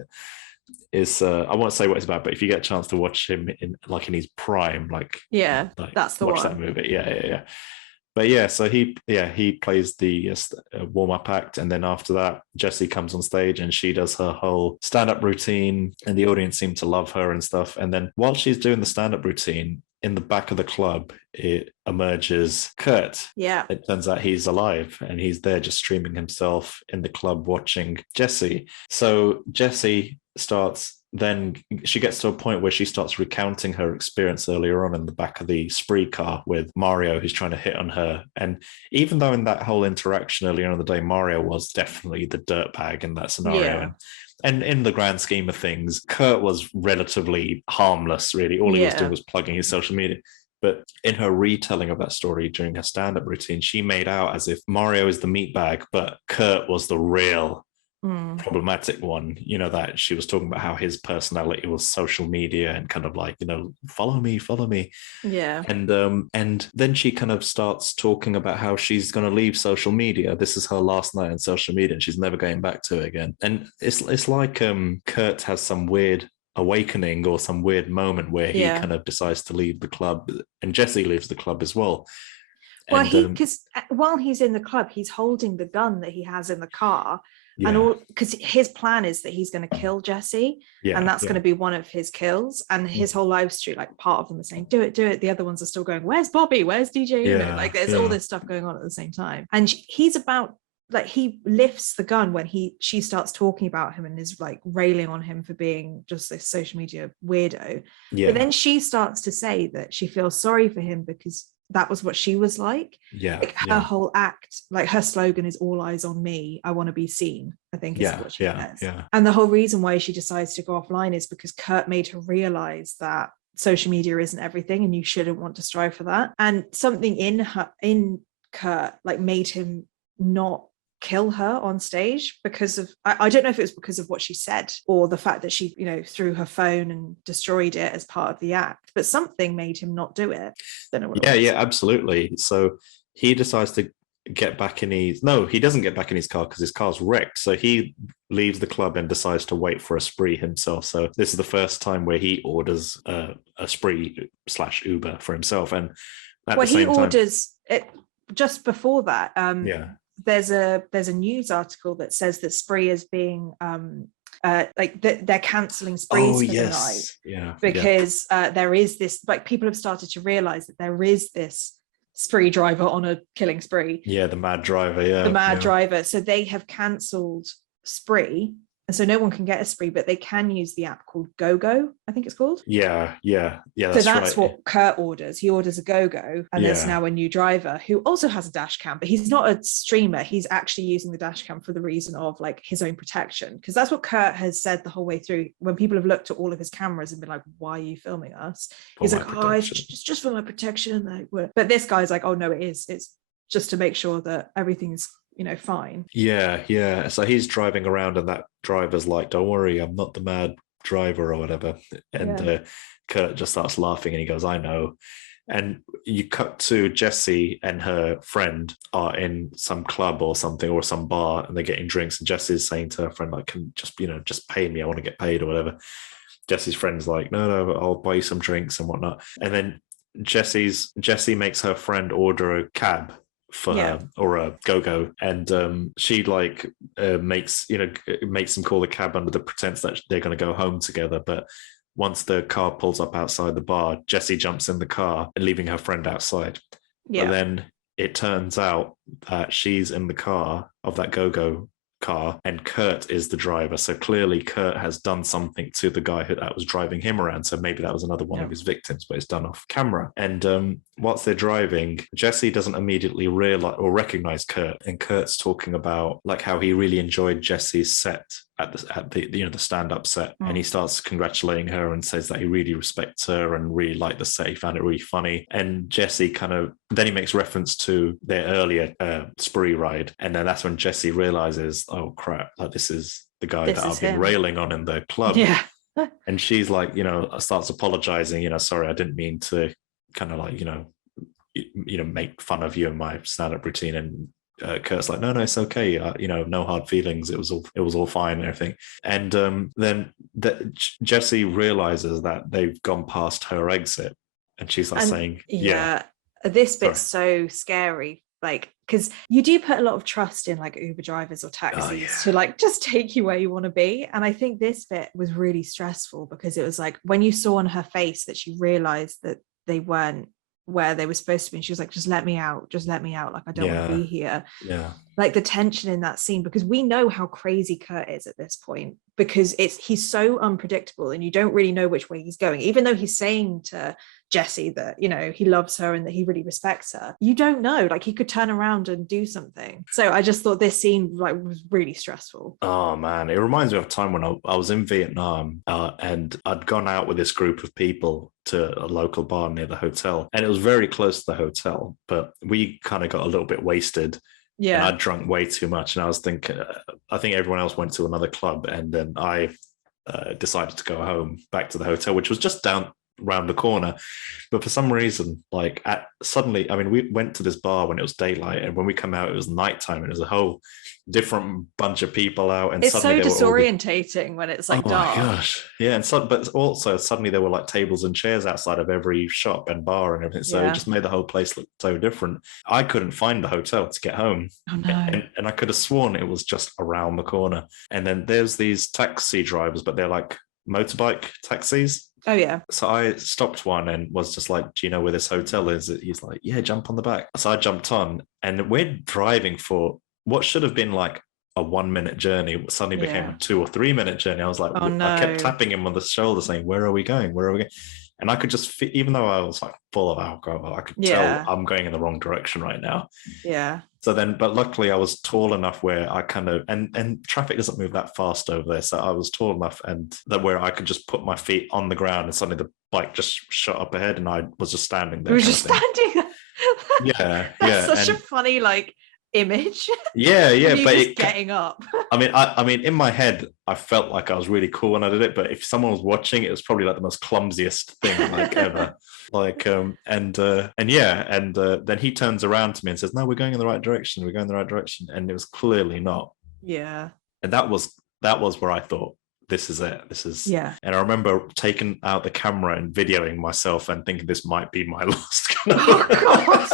is. I won't say what it's about, but if you get a chance to watch him in his prime, that's the watch one. that movie. Yeah. But yeah, so he plays the warm-up act, and then after that, Jessie comes on stage and she does her whole stand-up routine, and the audience seem to love her and stuff. And then while she's doing the stand-up routine, in the back of the club, it emerges Kurt. Yeah. It turns out he's alive, and he's there just streaming himself in the club watching Jessie. So Jessie then she gets to a point where she starts recounting her experience earlier on in the back of the spree car with Mario, who's trying to hit on her. And even though in that whole interaction earlier on in the day, Mario was definitely the dirtbag in that scenario. And in the grand scheme of things, Kurt was relatively harmless, really. All he was doing was plugging his social media. But in her retelling of that story during her stand-up routine, she made out as if Mario is the meatbag, but Kurt was the real problematic one. That she was talking about how his personality was social media and kind of follow me. Yeah. And then she kind of starts talking about how she's going to leave social media. This is her last night on social media and she's never going back to it again. And it's like Kurt has some weird awakening or some weird moment where he kind of decides to leave the club, and Jessie leaves the club as well. Well, because while he's in the club, he's holding the gun that he has in the car. Yeah. And because his plan is that he's going to kill Jessie, and that's going to be one of his kills. And his whole live stream, part of them are saying, do it. The other ones are still going, where's Bobby? Where's DJ Uno? There's all this stuff going on at the same time. And he's about, he lifts the gun when she starts talking about him and is railing on him for being just this social media weirdo. Yeah. But then she starts to say that she feels sorry for him because that was what she was like. Her whole act, her slogan is all eyes on me, I want to be seen, I think is what she says. And the whole reason why she decides to go offline is because Kurt made her realize that social media isn't everything and you shouldn't want to strive for that. And something in Kurt made him not kill her on stage because of, I don't know if it was because of what she said or the fact that she threw her phone and destroyed it as part of the act, but something made him not do it. Don't know what it was. Absolutely. So he decides to get back in he doesn't get back in his car because his car's wrecked, so he leaves the club and decides to wait for a spree himself. So this is the first time where he orders a spree / Uber for himself, and he orders it just before that. There's a news article that says that Spree is being they're cancelling sprees for the night because there is this, people have started to realize that there is this spree driver on a killing spree. The mad driver. So they have cancelled Spree, and so no one can get a spree, but they can use the app called GoGo, I think it's called. So that's what Kurt orders. He orders a GoGo, and there's now a new driver who also has a dash cam, but he's not a streamer. He's actually using the dash cam for the reason of his own protection, because that's what Kurt has said the whole way through. When people have looked at all of his cameras and been like, why are you filming us? He's like, it's just for my protection. But this guy's like, oh no, it's just to make sure that everything's fine. So he's driving around and that driver's like, don't worry, I'm not the mad driver or whatever. And Kurt just starts laughing and he goes, I know. And you cut to Jessie and her friend are in some club or something, or some bar, and they're getting drinks, and Jessie's saying to her friend, can just pay me, I want to get paid or whatever. Jessie's friend's like, no, I'll buy you some drinks and whatnot. And then Jessie makes her friend order a cab for her, or a go-go, and she makes them call the cab under the pretense that they're going to go home together. But once the car pulls up outside the bar, Jessie jumps in the car, leaving her friend outside. But then it turns out that she's in the car of that go-go car, and Kurt is the driver. So clearly Kurt has done something to the guy that was driving him around. So maybe that was another one of his victims, but it's done off camera. And whilst they're driving, Jesse doesn't immediately realize or recognize Kurt, and Kurt's talking about like how he really enjoyed Jesse's set at the stand-up set, and he starts congratulating her and says that he really respects her and really liked the set. He found it really funny. And Jesse then he makes reference to their earlier spree ride, and then that's when Jesse realizes, oh crap, like this is the guy that I've been railing on in the club. Yeah. And she's like, starts apologizing, sorry, I didn't mean to kind of like, make fun of you in my stand-up routine. And Kurt's like, no, it's okay. No hard feelings. It was all fine and everything. And then Jesse realizes that they've gone past her exit, and she's like saying, this bit's so scary. Like, because you do put a lot of trust in like Uber drivers or taxis to like just take you where you want to be. And I think this bit was really stressful because it was like when you saw on her face that she realized that they weren't where they were supposed to be, and she was like, just let me out, like I don't want to be here. Like the tension in that scene, because we know how crazy Kurt is at this point, because he's so unpredictable and you don't really know which way he's going, even though he's saying to Jesse that he loves her and that he really respects her. You don't know, like he could turn around and do something. So I just thought this scene like was really stressful. Oh man, it reminds me of a time when I was in Vietnam and I'd gone out with this group of people to a local bar near the hotel, and it was very close to the hotel, but we kind of got a little bit wasted. And I drank way too much, and I was thinking, I think everyone else went to another club, and then I decided to go home back to the hotel, which was just down around the corner. But for some reason, like suddenly, I mean, we went to this bar when it was daylight, and when we come out, it was nighttime, and it was a whole different bunch of people out. And it's so disorientating when it's like dark. Oh my gosh, yeah. And but also suddenly there were like tables and chairs outside of every shop and bar and everything. So it just made the whole place look so different. I couldn't find the hotel to get home. Oh no! And I could have sworn it was just around the corner. And then there's these taxi drivers, but they're like motorbike taxis. Oh yeah. So I stopped one and was just like, do you know where this hotel is? He's like, yeah, jump on the back. So I jumped on, and we're driving for what should have been like a 1 minute journey suddenly became a 2 or 3 minute journey. I was like, oh, no. I kept tapping him on the shoulder saying, where are we going? And I could just even though I was like full of alcohol, I could tell I'm going in the wrong direction right now. Yeah. So then, but luckily I was tall enough where I kind of, and traffic doesn't move that fast over there. So I was tall enough and that where I could just put my feet on the ground, and suddenly the bike just shot up ahead and I was just standing there. You were just standing there. Yeah. That's such a funny like image. Yeah. But just getting up. I mean, in my head, I felt like I was really cool when I did it. But if someone was watching, it was probably like the most clumsiest thing like ever. Like, then he turns around to me and says, "No, we're going in the right direction. We're going in the right direction." And it was clearly not. Yeah. And that was where I thought, this is it. This is. Yeah. And I remember taking out the camera and videoing myself and thinking this might be my last. Oh God.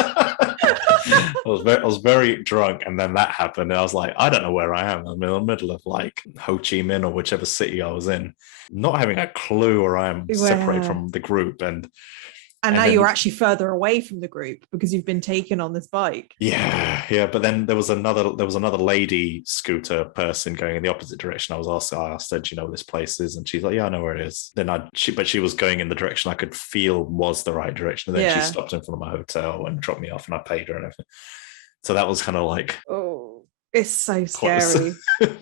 I was very drunk, and then that happened, and I was like, I don't know where I am. I'm in the middle of like Ho Chi Minh or whichever city I was in, not having a clue where I am separated from the group. And now you're actually further away from the group because you've been taken on this bike. Yeah. But then there was another lady scooter person going in the opposite direction. I said, you know where this place is? And she's like, yeah, I know where it is. Then she was going in the direction I could feel was the right direction. And then she stopped in front of my hotel and dropped me off, and I paid her and everything. So that was kind of like, oh, it's so scary.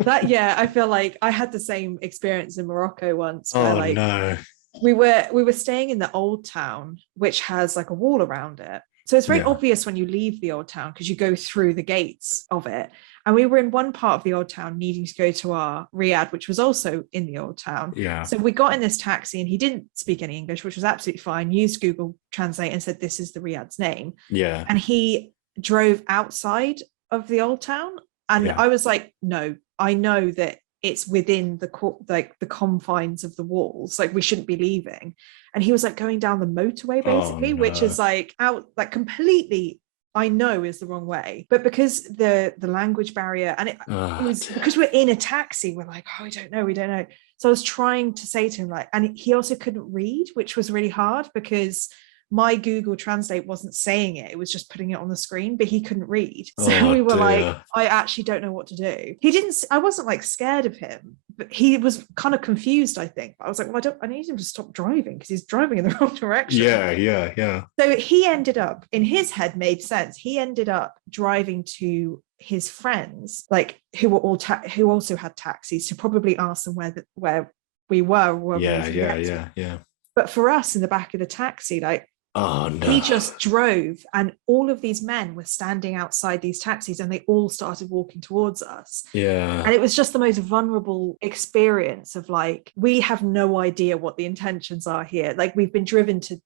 I feel like I had the same experience in Morocco once. Where, no. We were staying in the old town, which has like a wall around it. So it's very obvious when you leave the old town because you go through the gates of it. And we were in one part of the old town needing to go to our riad, which was also in the old town. Yeah. So we got in this taxi, and he didn't speak any English, which was absolutely fine. Used Google Translate and said, this is the riad's name. Yeah. And he drove outside of the old town. And I was like, no, I know that it's within the confines of the walls, like we shouldn't be leaving. And he was like going down the motorway basically, which is like out like completely, I know is the wrong way, but because the language barrier, and it was because we're in a taxi, we're like, oh, we don't know. So I was trying to say to him like, and he also couldn't read, which was really hard because my Google Translate wasn't saying it was just putting it on the screen, but he couldn't read, so we were like, I actually don't know what to do. I wasn't like scared of him, but he was kind of confused, I think. I was like, well, I need him to stop driving because he's driving in the wrong direction. Yeah. So he ended up, in his head, made sense, he ended up driving to his friends, like who were all who also had taxis, to probably ask them where we were. Yeah. But for us in the back of the taxi, like, oh no, he just drove, and all of these men were standing outside these taxis, and they all started walking towards us. Yeah. And it was just the most vulnerable experience of like, we have no idea what the intentions are here. Like, we've been driven to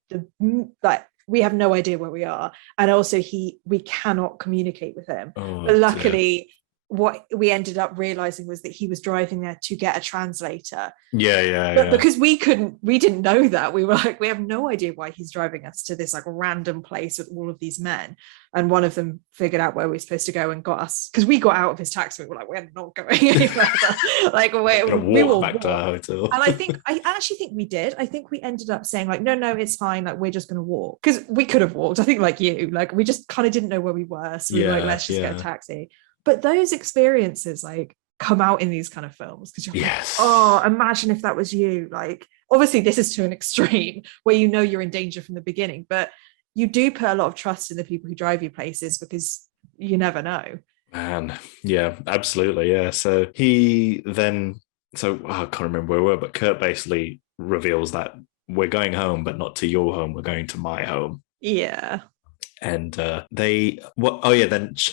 we have no idea where we are, and also we cannot communicate with him. But luckily, what we ended up realizing was that he was driving there to get a translator. But because we didn't know that, we were like, we have no idea why he's driving us to this like random place with all of these men. And one of them figured out where we were supposed to go and got us, because we got out of his taxi. We were like, we're not going anywhere. Like, we will back to our hotel. And I actually think we did. I think we ended up saying like, no, it's fine. Like, we're just going to walk, because we could have walked. I think like you, like, we just kind of didn't know where we were. So we were like, let's just get a taxi. But those experiences like come out in these kind of films, because you're like, oh, imagine if that was you. Like, obviously this is to an extreme where you know you're in danger from the beginning, but you do put a lot of trust in the people who drive you places, because you never know. Man, yeah, absolutely, yeah. So he then, I can't remember where we were, but Kurt basically reveals that we're going home, but not to your home. We're going to my home. Yeah. And then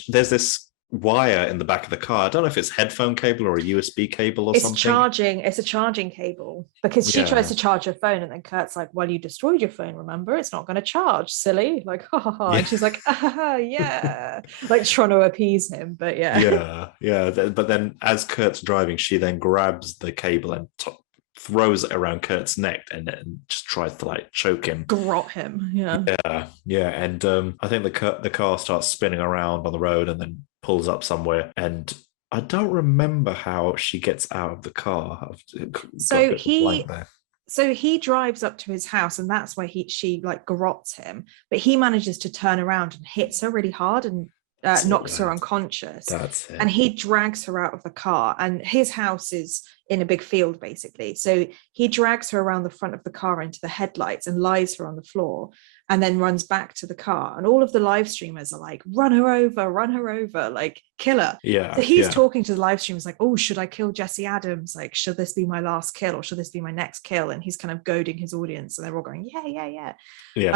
there's this wire in the back of the car. I don't know if it's headphone cable or a USB cable or something. It's a charging cable, because she tries to charge her phone, and then Kurt's like, well, you destroyed your phone, remember? It's not going to charge, silly. Like, ha ha ha. And she's like, yeah. Like, trying to appease him, but yeah. But then as Kurt's driving, she then grabs the cable and throws it around Kurt's neck and just tries to like choke him, grot him. Yeah. And I think the car starts spinning around on the road and then pulls up somewhere, and I don't remember how she gets out of the car. So he drives up to his house, and that's where she like garrots him, but he manages to turn around and hits her really hard and knocks her unconscious. That's it. And he drags her out of the car, and his house is in a big field basically, so he drags her around the front of the car into the headlights and lies her on the floor, and then runs back to the car. And all of the live streamers are like, run her over, like, kill her. Yeah. So he's talking to the live streamers like, oh, should I kill Jesse Adams? Like, should this be my last kill, or should this be my next kill? And he's kind of goading his audience, and they're all going, yeah.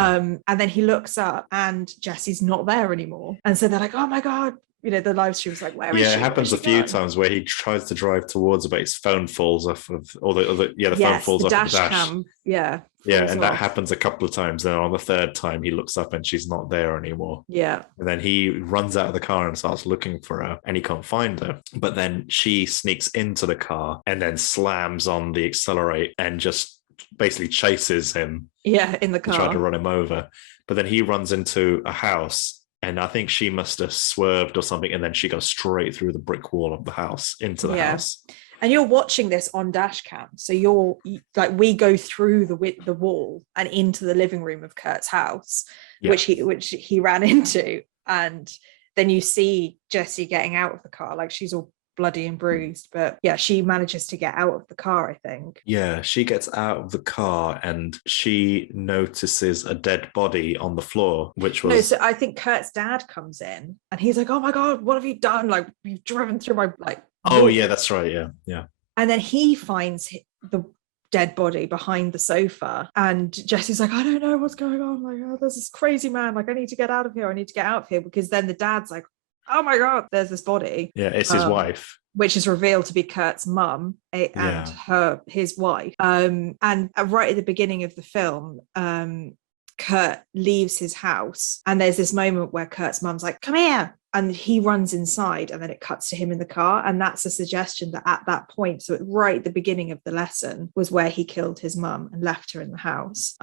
And then he looks up, and Jesse's not there anymore. And so they're like, oh my God. You know, the live stream's like, where is she? Yeah, it happens a few times where he tries to drive towards her, but his phone falls off of, the phone falls off the dash. Cam, yeah, and that happens a couple of times. Then on the third time, he looks up and she's not there anymore. Yeah. And then he runs out of the car and starts looking for her, and he can't find her. But then she sneaks into the car and then slams on the accelerate and just basically chases him. Yeah, in the car. Trying to run him over. But then he runs into a house, and I think she must have swerved or something, and then she goes straight through the brick wall of the house into the house. And you're watching this on dash cam, so you're like, we go through the wall and into the living room of Kurt's house, which he ran into, and then you see Jessie getting out of the car, like she's all bloody and bruised, but yeah, she manages to get out of the car, I think. Yeah, she gets out of the car and she notices a dead body on the floor, which was... No, so I think Kurt's dad comes in and he's like, oh my God, what have you done? Like, you've driven through my... like. Oh yeah, that's right, yeah. And then he finds the dead body behind the sofa, and Jesse's like, I don't know what's going on. Like, oh, there's this crazy man. Like, I need to get out of here. Because then the dad's like, oh my God, there's this body. Yeah, it's his wife. Which is revealed to be Kurt's mum and his wife. And right at the beginning of the film, Kurt leaves his house, and there's this moment where Kurt's mum's like, come here. And he runs inside, and then it cuts to him in the car. And that's a suggestion that at that point, so right at the beginning of the lesson, was where he killed his mum and left her in the house.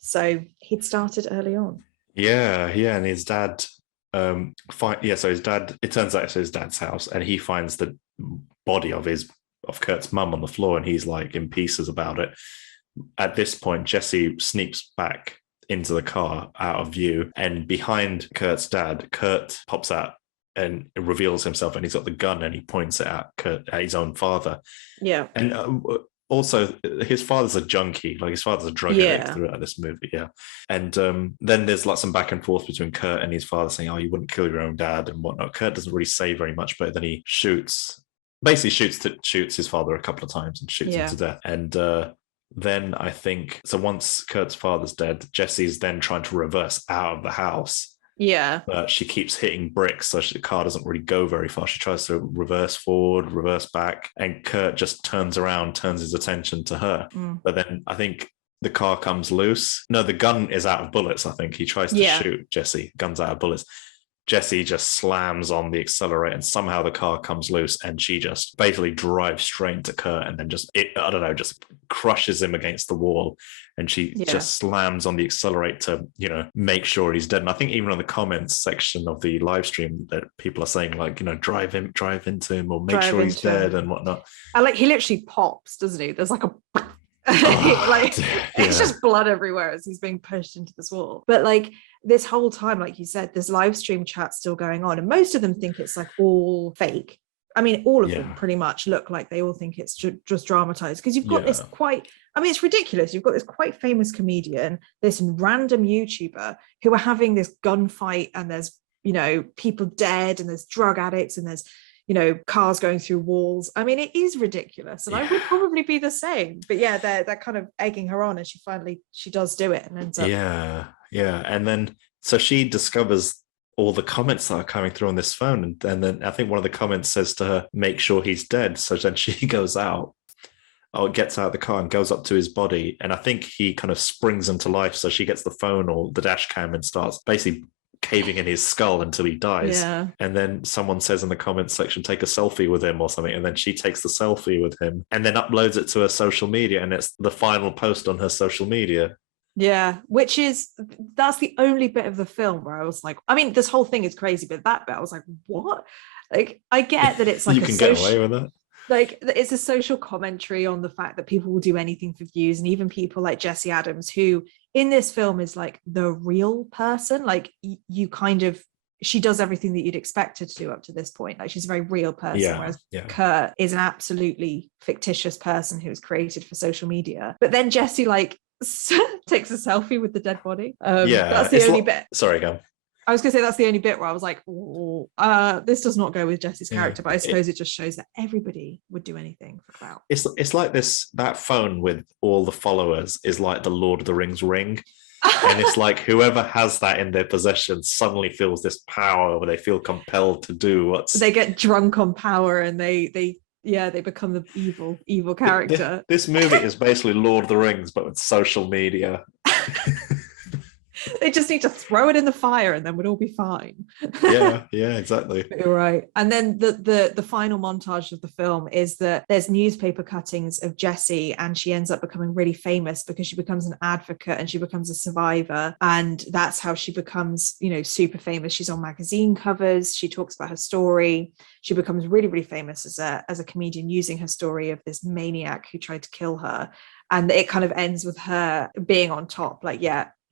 So he'd started early on. Yeah, and his dad... so his dad, it turns out it's his dad's house, and he finds the body of Kurt's mum on the floor, and he's like in pieces about it. At this point, Jesse sneaks back into the car out of view. And behind Kurt's dad, Kurt pops out and reveals himself, and he's got the gun and he points it at his own father. Yeah. And also his father's a junkie, like his father's a drug addict throughout this movie. And then there's like some back and forth between Kurt and his father saying, oh, you wouldn't kill your own dad and whatnot. Kurt doesn't really say very much, but then he shoots his father a couple of times and shoots him to death. And then I think, so once Kurt's father's dead, Jesse's then trying to reverse out of the house. Yeah. But she keeps hitting bricks, so the car doesn't really go very far. She tries to reverse forward, reverse back, and Kurt just turns around, turns his attention to her. But then I think the car comes loose. No, the gun is out of bullets, I think. He tries to shoot Jesse, gun's out of bullets. Jesse just slams on the accelerator and somehow the car comes loose and she just basically drives straight into Kurt and then just crushes him against the wall. And she just slams on the accelerator to, make sure he's dead. And I think even on the comments section of the live stream that people are saying like, drive into him or make sure he's dead and whatnot. He literally pops, doesn't he? There's like a it's just blood everywhere as he's being pushed into this wall. But like this whole time, like you said, there's live stream chat still going on, and most of them think it's like all fake. I mean, all of them pretty much look like they all think it's just dramatized, because you've got this it's ridiculous. You've got this quite famous comedian, this random YouTuber who are having this gunfight, and there's people dead, and there's drug addicts, and there's cars going through walls. I mean, it is ridiculous, and I would probably be the same. But they're kind of egging her on, and she does do it and ends up. And then so she discovers all the comments that are coming through on this phone, and then I think one of the comments says to her, "Make sure he's dead." So then she goes out, gets out of the car and goes up to his body, and I think he kind of springs into life. So she gets the phone or the dash cam and starts basically caving in his skull until he dies. And then someone says in the comments section, take a selfie with him or something, and then she takes the selfie with him and then uploads it to her social media, and it's the final post on her social media. That's the only bit of the film where I was like, I mean, this whole thing is crazy, but that bit I was like, what? Like, I get that it's like you can get away with it. Like, it's a social commentary on the fact that people will do anything for views, and even people like Jesse Adams, who in this film is like the real person. Like, she does everything that you'd expect her to do up to this point. Like, she's a very real person, whereas Kurt is an absolutely fictitious person who was created for social media. But then Jesse takes a selfie with the dead body. That's the only bit. Sorry, go. I was going to say that's the only bit where I was like, this does not go with Jesse's character, but I suppose it just shows that everybody would do anything for clout. It's like that phone with all the followers is like the Lord of the Rings ring. And it's like whoever has that in their possession suddenly feels this power where they feel compelled to do they get drunk on power, and they become the evil character. This movie is basically Lord of the Rings, but with social media. They just need to throw it in the fire and then we'd all be fine. yeah, exactly. You're right. And then the final montage of the film is that there's newspaper cuttings of Jessie, and she ends up becoming really famous because she becomes an advocate and she becomes a survivor. And that's how she becomes, super famous. She's on magazine covers. She talks about her story. She becomes really, really famous as a comedian, using her story of this maniac who tried to kill her. And it kind of ends with her being on top,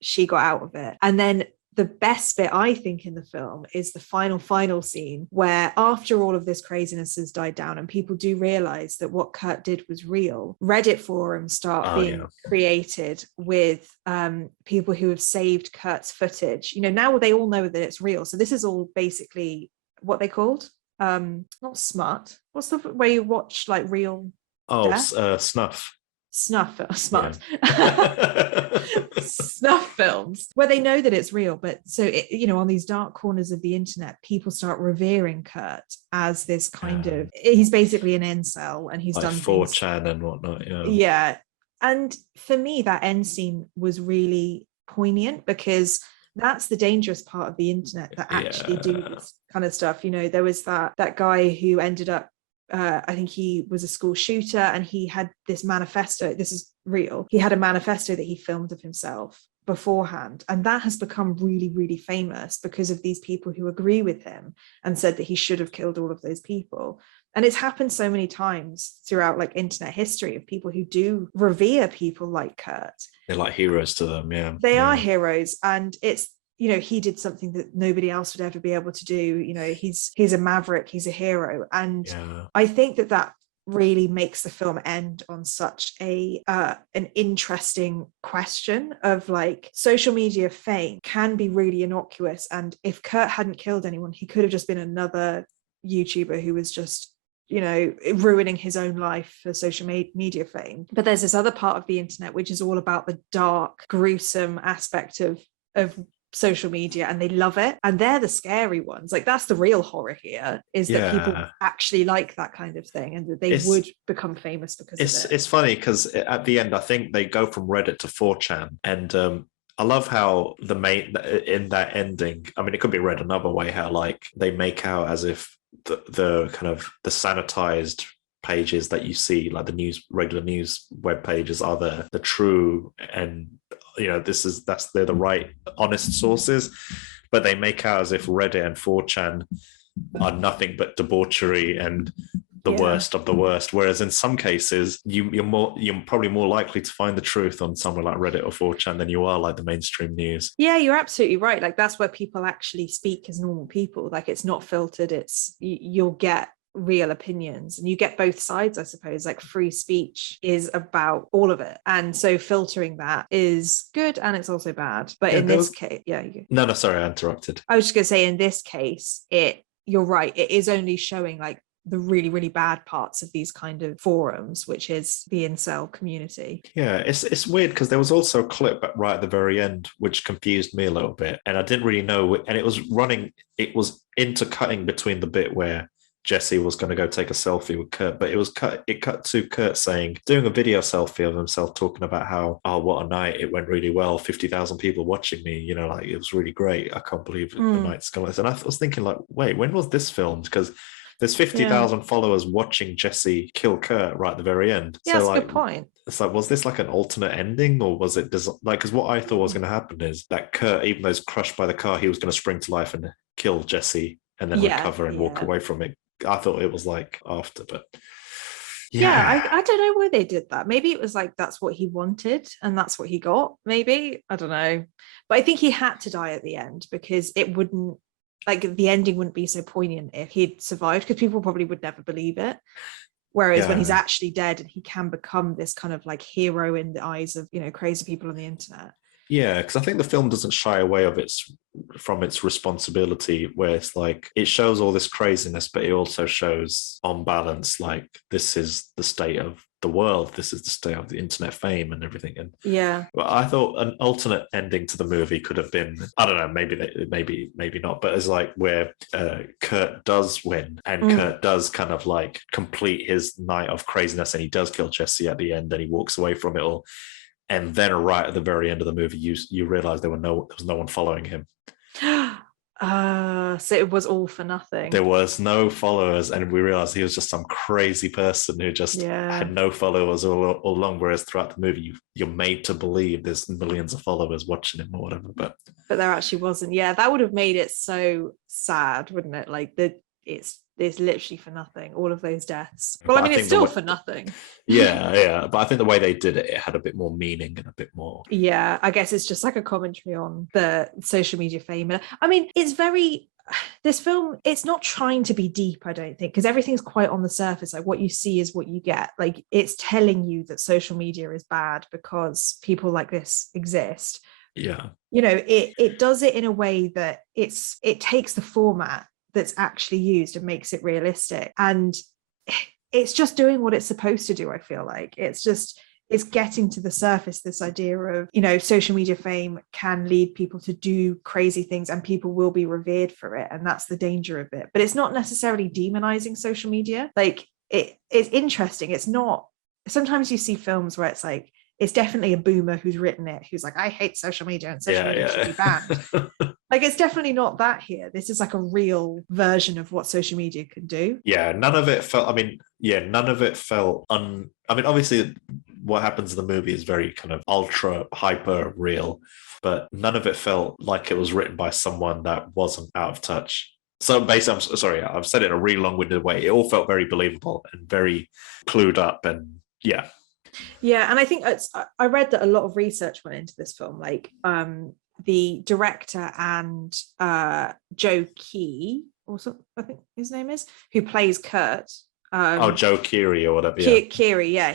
she got out of it. And then the best bit, I think, in the film is the final scene where, after all of this craziness has died down and people do realize that what Kurt did was real, Reddit forums start being created with people who have saved Kurt's footage. Now they all know that it's real. So this is all basically what they called, not smut. What's the way you watch like real snuff. Smart. Snuff films where they know that it's real, but so on these dark corners of the internet, people start revering Kurt as this kind of, he's basically an incel, and he's like done 4chan and whatnot. And for me, that end scene was really poignant, because that's the dangerous part of the internet, that actually do this kind of stuff. There was that guy who ended up, I think he was a school shooter, and he had this manifesto. This is real. He had a manifesto that he filmed of himself beforehand, and that has become really, really famous because of these people who agree with him and said that he should have killed all of those people. And it's happened so many times throughout internet history, of people who do revere people like Kurt. They're like heroes to them. Yeah, they are heroes, and it's, you know, he did something that nobody else would ever be able to do. You know, he's a maverick, he's a hero, and I think that really makes the film end on such a an interesting question of like, social media fame can be really innocuous, and if Kurt hadn't killed anyone, he could have just been another YouTuber who was just, you know, ruining his own life for social media fame. But there's this other part of the internet which is all about the dark, gruesome aspect of social media, and they love it, and they're the scary ones. Like, that's the real horror here, is that people actually like that kind of thing, and that they would become famous because of it. It's funny because at the end I think they go from Reddit to 4chan, and I love how the main in that ending, I mean, it could be read another way, how like they make out as if the kind of the sanitized pages that you see, like the regular news web pages, are the true, and you know, they're the right honest sources, but they make out as if Reddit and 4chan are nothing but debauchery and the worst of the worst, whereas in some cases you're probably more likely to find the truth on somewhere like Reddit or 4chan than you are like the mainstream news. Yeah, you're absolutely right. Like, that's where people actually speak as normal people. Like, it's not filtered, it's you'll get real opinions, and you get both sides, I suppose. Like, free speech is about all of it, and so filtering that is good, and it's also bad. But in this case, no, sorry, I interrupted. I was just gonna say, in this case, you're right, it is only showing like the really, really bad parts of these kind of forums, which is the incel community. Yeah, it's weird because there was also a clip right at the very end which confused me a little bit, and I didn't really know, and it was intercutting between the bit where Jesse was going to go take a selfie with Kurt, but it cut to Kurt doing a video selfie of himself, talking about how, oh, what a night, it went really well, 50,000 people watching me, you know, like, it was really great, I can't believe the night's gone. And I was thinking, like, wait, when was this filmed? Because there's 50,000 followers watching Jesse kill Kurt right at the very end. Yeah, so, that's like, a good point. It's like, was this like an alternate ending, or was it like, because what I thought was going to happen is that Kurt, even though he's crushed by the car, he was going to spring to life and kill Jesse and then recover and walk away from it. I thought it was like after, but I don't know why they did that. Maybe it was like that's what he wanted and that's what he got, maybe, I don't know. But I think he had to die at the end, because it wouldn't, like, the ending wouldn't be so poignant if he'd survived, because people probably would never believe it. Whereas when he's actually dead, and he can become this kind of like hero in the eyes of, you know, crazy people on the internet. Yeah, because I think the film doesn't shy away from its responsibility, where it's like, it shows all this craziness, but it also shows, on balance, like, this is the state of the world, this is the state of the internet fame and everything. And well, I thought an alternate ending to the movie could have been, I don't know, maybe not, but it's like where Kurt does win, and Kurt does kind of like complete his night of craziness, and he does kill Jesse at the end, and he walks away from it all. And then right at the very end of the movie, you realize there was no one following him. So it was all for nothing. There was no followers, and we realized he was just some crazy person who just had no followers all along. Whereas throughout the movie, you're made to believe there's millions of followers watching him or whatever. But there actually wasn't. Yeah, that would have made it so sad, wouldn't it? Like, it's literally for nothing, all of those deaths. Well, I mean, it's still for nothing. Yeah, but I think the way they did it had a bit more meaning and a bit more. Yeah, I guess it's just like a commentary on the social media fame. I mean, this film, it's not trying to be deep, I don't think, because everything's quite on the surface. Like, what you see is what you get. Like, it's telling you that social media is bad because people like this exist. Yeah, you know, it does it in a way that it takes the format that's actually used and makes it realistic, and it's just doing what it's supposed to do. I feel like it's getting to the surface, this idea of, you know, social media fame can lead people to do crazy things, and people will be revered for it, and that's the danger of it. But it's not necessarily demonizing social media. Like, it's interesting. It's not, sometimes you see films where it's like, it's definitely a boomer who's written it, who's like, I hate social media and social media should be banned. Like, it's definitely not that here. This is like a real version of what social media can do. Yeah, none of it felt, obviously what happens in the movie is very kind of ultra hyper real, but none of it felt like it was written by someone that wasn't out of touch. So basically, I've said it in a really long-winded way. It all felt very believable and very clued up, and yeah. Yeah, and I think I read that a lot of research went into this film. Like the director and Joe Key, or something, I think his name is, who plays Kurt. Joe Keery or whatever. Yeah. Keery, yeah.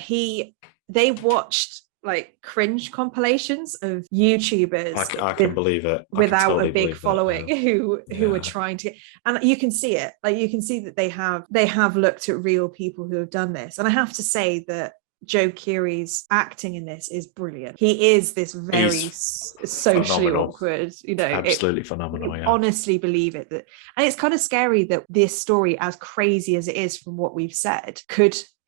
They watched like cringe compilations of YouTubers I can believe it. without totally a big following who were trying to, and you can see it. Like you can see that they have looked at real people who have done this. And I have to say that Joe Keery's acting in this is brilliant. He is this very socially phenomenal. Awkward, absolutely phenomenal. Yeah. Honestly believe it. And it's kind of scary that this story, as crazy as it is from what we've said,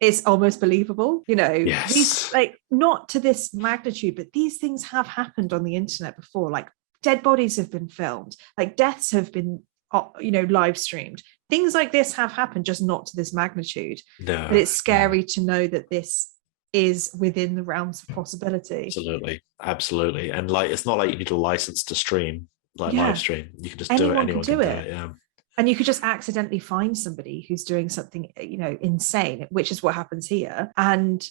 it's almost believable. Yes. These, like, not to this magnitude, but these things have happened on the internet before. Like dead bodies have been filmed, like deaths have been live streamed. Things like this have happened, just not to this magnitude. No, but it's scary to know that this is within the realms of possibility. Absolutely. And like, it's not like you need a license to stream, live stream. You can just do it. Anyone can do it. Yeah. And you could just accidentally find somebody who's doing something, insane, which is what happens here. And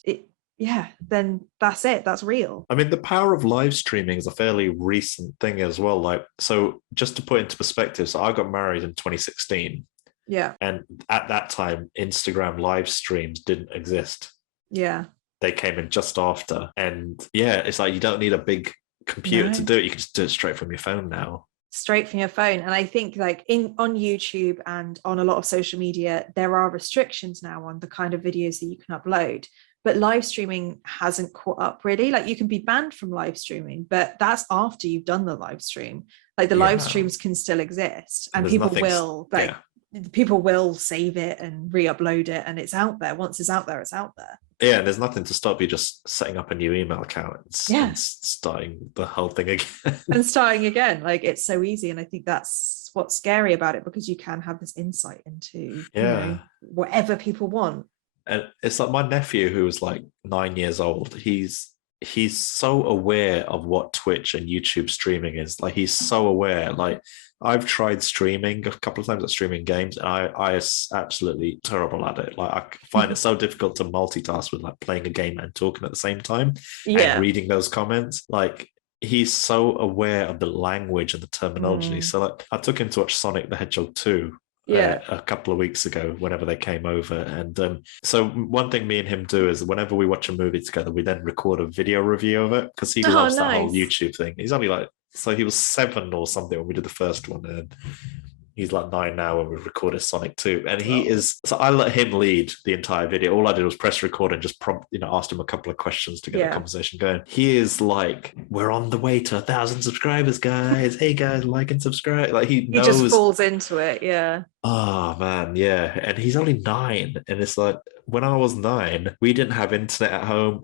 then that's it. That's real. I mean, the power of live streaming is a fairly recent thing as well. Like, so just to put into perspective, so I got married in 2016. Yeah. And at that time, Instagram live streams didn't exist. Yeah. They came in just after. And it's like, you don't need a big computer to do it. You can just do it straight from your phone now. Straight from your phone. And I think like on YouTube and on a lot of social media, there are restrictions now on the kind of videos that you can upload. But live streaming hasn't caught up really. Like you can be banned from live streaming, but that's after you've done the live stream. Like the live streams can still exist, and people will save it and re-upload it, and it's out there. Once it's out there, it's out there. Yeah, and there's nothing to stop you just setting up a new email account and starting the whole thing again. Like it's so easy. And I think that's what's scary about it, because you can have this insight into whatever people want. And it's like my nephew, who was like 9 years old, he's so aware of what Twitch and YouTube streaming is. Like he's so aware. Like I've tried streaming a couple of times, at streaming games, and I absolutely terrible at it. Like I find it so difficult to multitask with like playing a game and talking at the same time and reading those comments. Like he's so aware of the language and the terminology. So like I took him to watch Sonic the Hedgehog 2 a couple of weeks ago, whenever they came over. And so one thing me and him do is whenever we watch a movie together, we then record a video review of it, because he loves that whole YouTube thing. He's only like, so he was 7 or something when we did the first one, and he's like 9 now when we recorded Sonic 2. And he is, so I let him lead the entire video. All I did was press record and just asked him a couple of questions to get the conversation going. He is like, we're on the way to 1,000 subscribers, guys. Hey guys, like and subscribe. Like he knows. He just falls into it. Yeah. Oh man, yeah. And he's only 9. And it's like, when I was 9, we didn't have internet at home.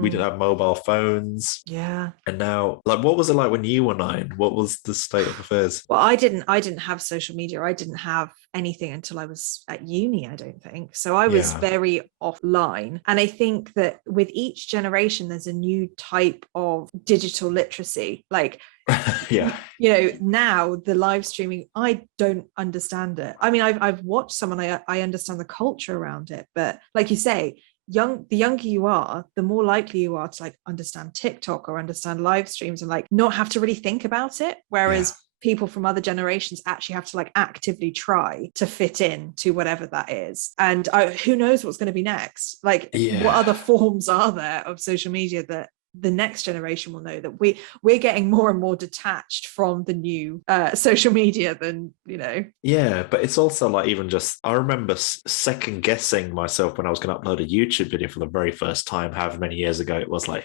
We didn't have mobile phones. Yeah. And now, like, what was it like when you were 9? What was the state of affairs? Well, I didn't have social media. I didn't have anything until I was at uni, I don't think. So I was very offline. And I think that with each generation, there's a new type of digital literacy. Like, now the live streaming, I don't understand it. I mean, I've watched some and I understand the culture around it, but like you say, the younger you are, the more likely you are to like understand TikTok or understand live streams and like not have to really think about it, whereas people from other generations actually have to like actively try to fit in to whatever that is. And who knows what's going to be next. Like what other forms are there of social media that the next generation will know? That we're getting more and more detached from the new social media than but it's also like, even just, I remember second guessing myself when I was going to upload a YouTube video for the very first time, however many years ago it was. Like,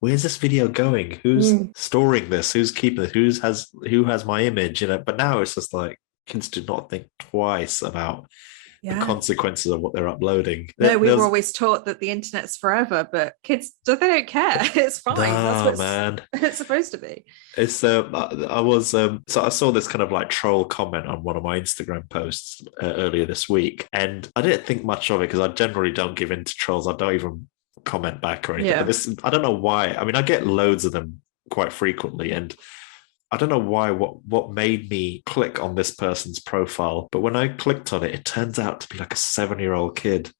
where's this video going? Who's storing this? Who's keeping it? Who has my image? But now it's just like, kids do not think twice about the consequences of what they're uploading. No, we were always taught that the internet's forever, but kids, they don't care. It's fine. That's what it's supposed to be. It's so I saw this kind of like troll comment on one of my Instagram posts earlier this week, and I didn't think much of it because I generally don't give in to trolls. I don't even comment back or anything. But I don't know why. I mean, I get loads of them quite frequently, and I don't know why, what made me click on this person's profile, but when I clicked on it, it turns out to be like a 7-year-old kid.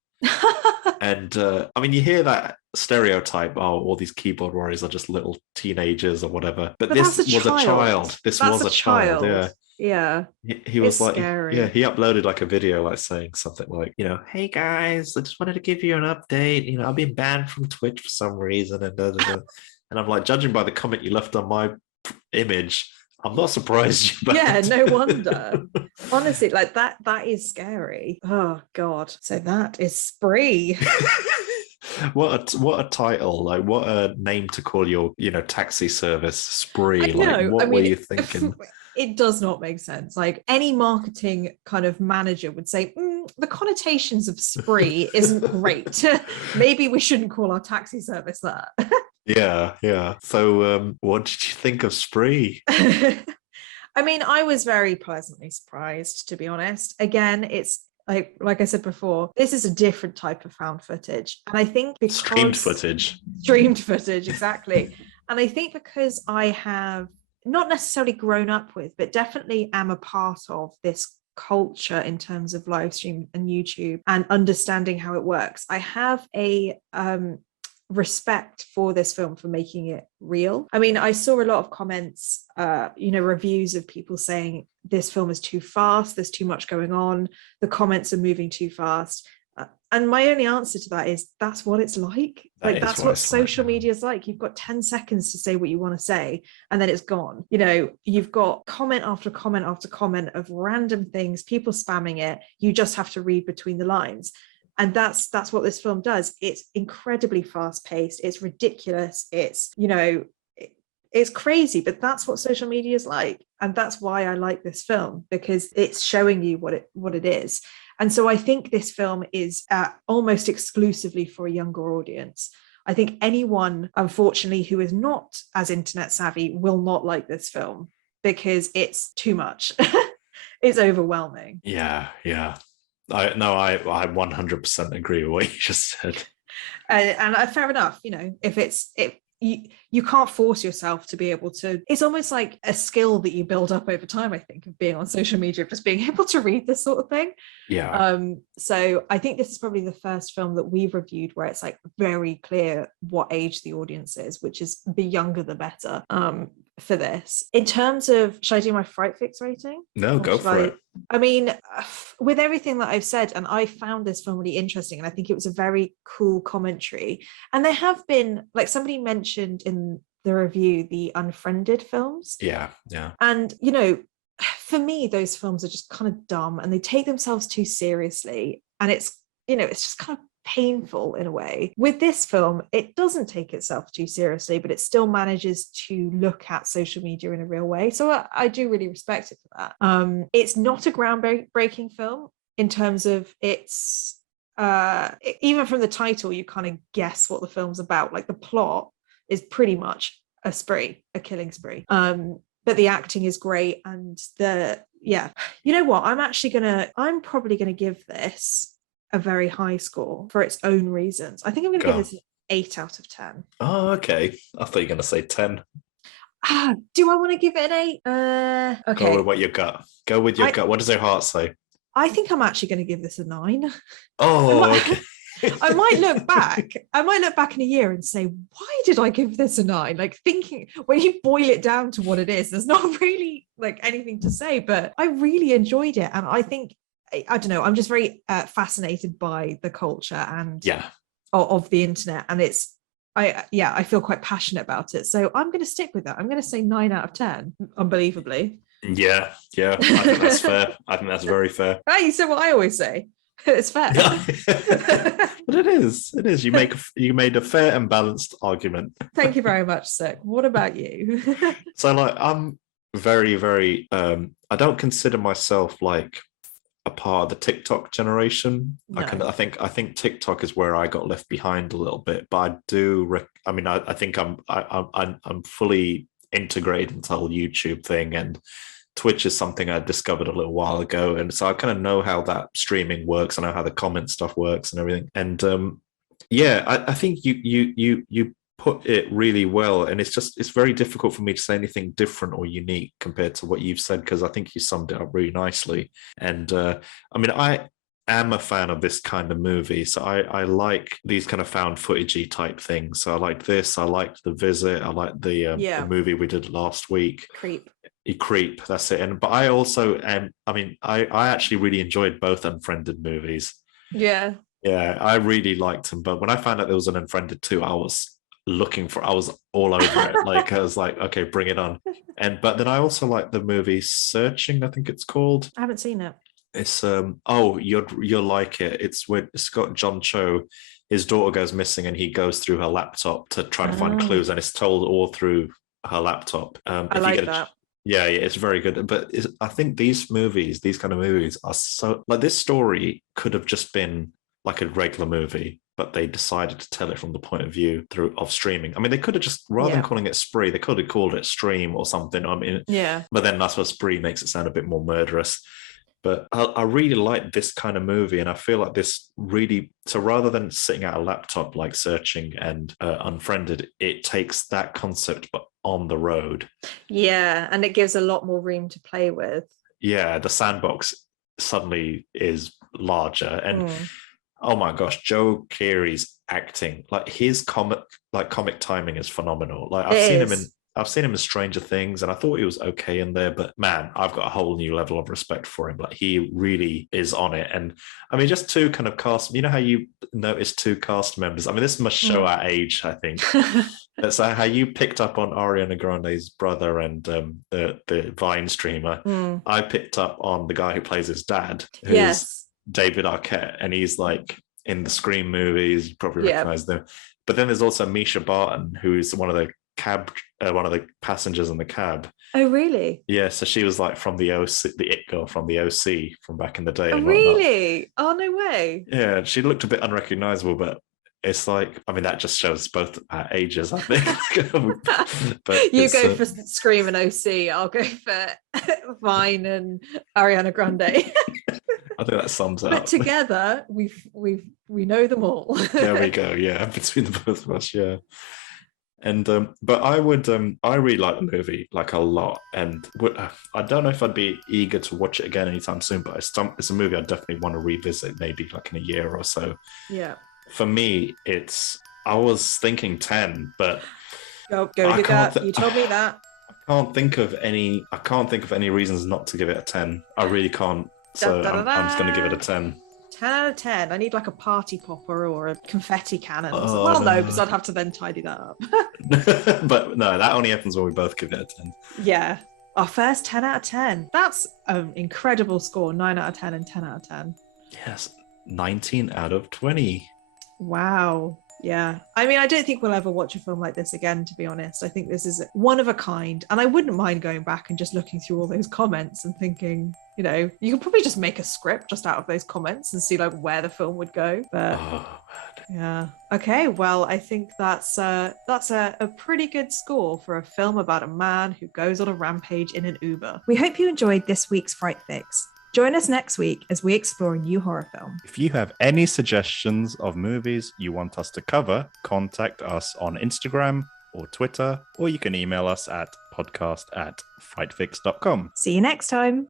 And I mean, you hear that stereotype, oh, all these keyboard warriors are just little teenagers or whatever. But this was a child. This was a child, yeah. Yeah. He was like, scary. yeah, he uploaded like a video like saying something like, you know, hey guys, I just wanted to give you an update. You know, I've been banned from Twitch for some reason. And and I'm like, judging by the comment you left on my image, I'm not surprised you banned. Yeah, no wonder. Honestly, like that is scary. Oh God. So that is Spree. What a title, like what a name to call your, you know, taxi service, Spree. Like what were you thinking? It does not make sense. Like any marketing kind of manager would say, the connotations of Spree isn't great. Maybe we shouldn't call our taxi service that. Yeah. So what did you think of Spree? I mean, I was very pleasantly surprised, to be honest. Again, it's like I said before, this is a different type of found footage. And I think because streamed footage, exactly. And I think because I have not necessarily grown up with, but definitely am a part of this culture in terms of live stream and YouTube and understanding how it works, I have a respect for this film for making it real. I mean, I saw a lot of comments, reviews of people saying this film is too fast, there's too much going on, the comments are moving too fast. And my only answer to that is that's what it's like. That's what social media is like. You've got 10 seconds to say what you want to say, and then it's gone. You know, you've got comment after comment after comment of random things, people spamming it. You just have to read between the lines. And that's what this film does. It's incredibly fast paced. It's ridiculous. It's, you know, it's crazy, but that's what social media is like. And that's why I like this film, because it's showing you what it is. And so I think this film is almost exclusively for a younger audience. I think anyone, unfortunately, who is not as internet savvy will not like this film because it's too much. It's overwhelming. Yeah. I 100% agree with what you just said. And fair enough, you know, if you can't force yourself to be able to, it's almost like a skill that you build up over time, I think, of being on social media, just being able to read this sort of thing. Yeah. So I think this is probably the first film that we've reviewed where it's like very clear what age the audience is, which is the younger the better. For this, in terms of, should I do my Fright Fix rating? No, go for it. I mean, with everything that I've said, and I found this film really interesting, and I think it was a very cool commentary. And there have been, like somebody mentioned in the review, the Unfriended films. Yeah. And, you know, for me, those films are just kind of dumb and they take themselves too seriously. And it's, you know, it's just kind of painful in a way. With this film, it doesn't take itself too seriously, but it still manages to look at social media in a real way. So I do really respect it for that. It's not a groundbreaking film in terms of it's even from the title, you kind of guess what the film's about. Like the plot is pretty much a killing spree. But the acting is great, and you know what? I'm probably gonna give this a very high score for its own reasons. I think I'm going to give this an 8 out of 10. Oh, okay. I thought you were going to say 10. Do I want to give it an 8? Okay. Go with what you got. Go with your gut. What does your heart say? I think I'm actually going to give this a 9. Oh, okay. I might look back in a year and say, why did I give this a 9? Like thinking, when you boil it down to what it is, there's not really like anything to say, but I really enjoyed it. And I think, I don't know, I'm just very fascinated by the culture and of the internet, and I feel quite passionate about it, so I'm going to stick with that. I'm going to say 9 out of 10, unbelievably. Yeah, I think that's fair. I think that's very fair. Right, you said what I always say. It's fair. But it is you made a fair and balanced argument. Thank you very much, sir. What about you? So like I'm very, very I don't consider myself like a part of the TikTok generation. No. I think TikTok is where I got left behind a little bit, but I do. I think I'm fully integrated into the whole YouTube thing, and Twitch is something I discovered a little while ago, and so I kind of know how that streaming works. I know how the comment stuff works and everything. And I think you put it really well, and it's very difficult for me to say anything different or unique compared to what you've said, because I think you summed it up really nicely. And am a fan of this kind of movie. So I like these kind of found footagey type things. So I like this. I liked The Visit. I liked the movie we did last week. Creep, that's it. And but I also I actually really enjoyed both Unfriended movies. Yeah. Yeah, I really liked them. But when I found out there was an Unfriended 2, I was all over it. Like I was like, okay, bring it on. But then I also like the movie Searching, I think it's called. I haven't seen it. It's you'll like it. It's got John Cho. His daughter goes missing and he goes through her laptop to try to find clues, and it's told all through her laptop. I like that. Yeah, it's very good. But I think these kind of movies are so like, this story could have just been like a regular movie, but they decided to tell it from the point of view of streaming. I mean, they could have just, rather than calling it Spree, they could have called it Stream or something. I mean, but then that's what Spree makes it sound a bit more murderous. But I really like this kind of movie, and I feel like this really, so rather than sitting at a laptop like Searching and Unfriended, it takes that concept but on the road. Yeah, and it gives a lot more room to play with. Yeah, the sandbox suddenly is larger, and oh my gosh, Joe Keery's acting, like his comic timing is phenomenal. Like I've seen him in Stranger Things, and I thought he was okay in there, but man, I've got a whole new level of respect for him. Like he really is on it. And I mean, just two kind of cast, you know how you notice two cast members? I mean, this must show our age, I think. That's how you picked up on Ariana Grande's brother and the Vine streamer. I picked up on the guy who plays his dad, who's David Arquette, and he's like in the Scream movies, you probably recognize them. But then there's also Misha Barton, who's one of the passengers in the cab. Oh, really? Yeah, so she was like from the OC, the it girl from the OC from back in the day. Oh, really? Oh, no way. Yeah, she looked a bit unrecognizable, but it's like, I mean, that just shows both our ages, I think. But you go for Scream and OC, I'll go for Vine and Ariana Grande. I think that sums it up. But together, we know them all. There we go. Yeah, between the both of us. Yeah. And but I really like the movie, like, a lot, and I don't know if I'd be eager to watch it again anytime soon, but it's a movie I definitely want to revisit, maybe like in a year or so. Yeah. For me, I was thinking 10, but go with that. You told me that. I can't think of any reasons not to give it a 10. I really can't. So I'm just going to give it a 10. 10 out of 10. I need like a party popper or a confetti cannon. No, because I'd have to then tidy that up. But no, that only happens when we both give it a 10. Yeah. Our first 10 out of 10. That's an incredible score. 9 out of 10 and 10 out of 10. Yes. 19 out of 20. Wow. Yeah. I mean, I don't think we'll ever watch a film like this again, to be honest. I think this is one of a kind. And I wouldn't mind going back and just looking through all those comments and thinking, you know, you could probably just make a script just out of those comments and see like where the film would go. But yeah. Okay. Well, I think that's a pretty good score for a film about a man who goes on a rampage in an Uber. We hope you enjoyed this week's Fright Fix. Join us next week as we explore a new horror film. If you have any suggestions of movies you want us to cover, contact us on Instagram or Twitter, or you can email us at podcast@frightfix.com. See you next time.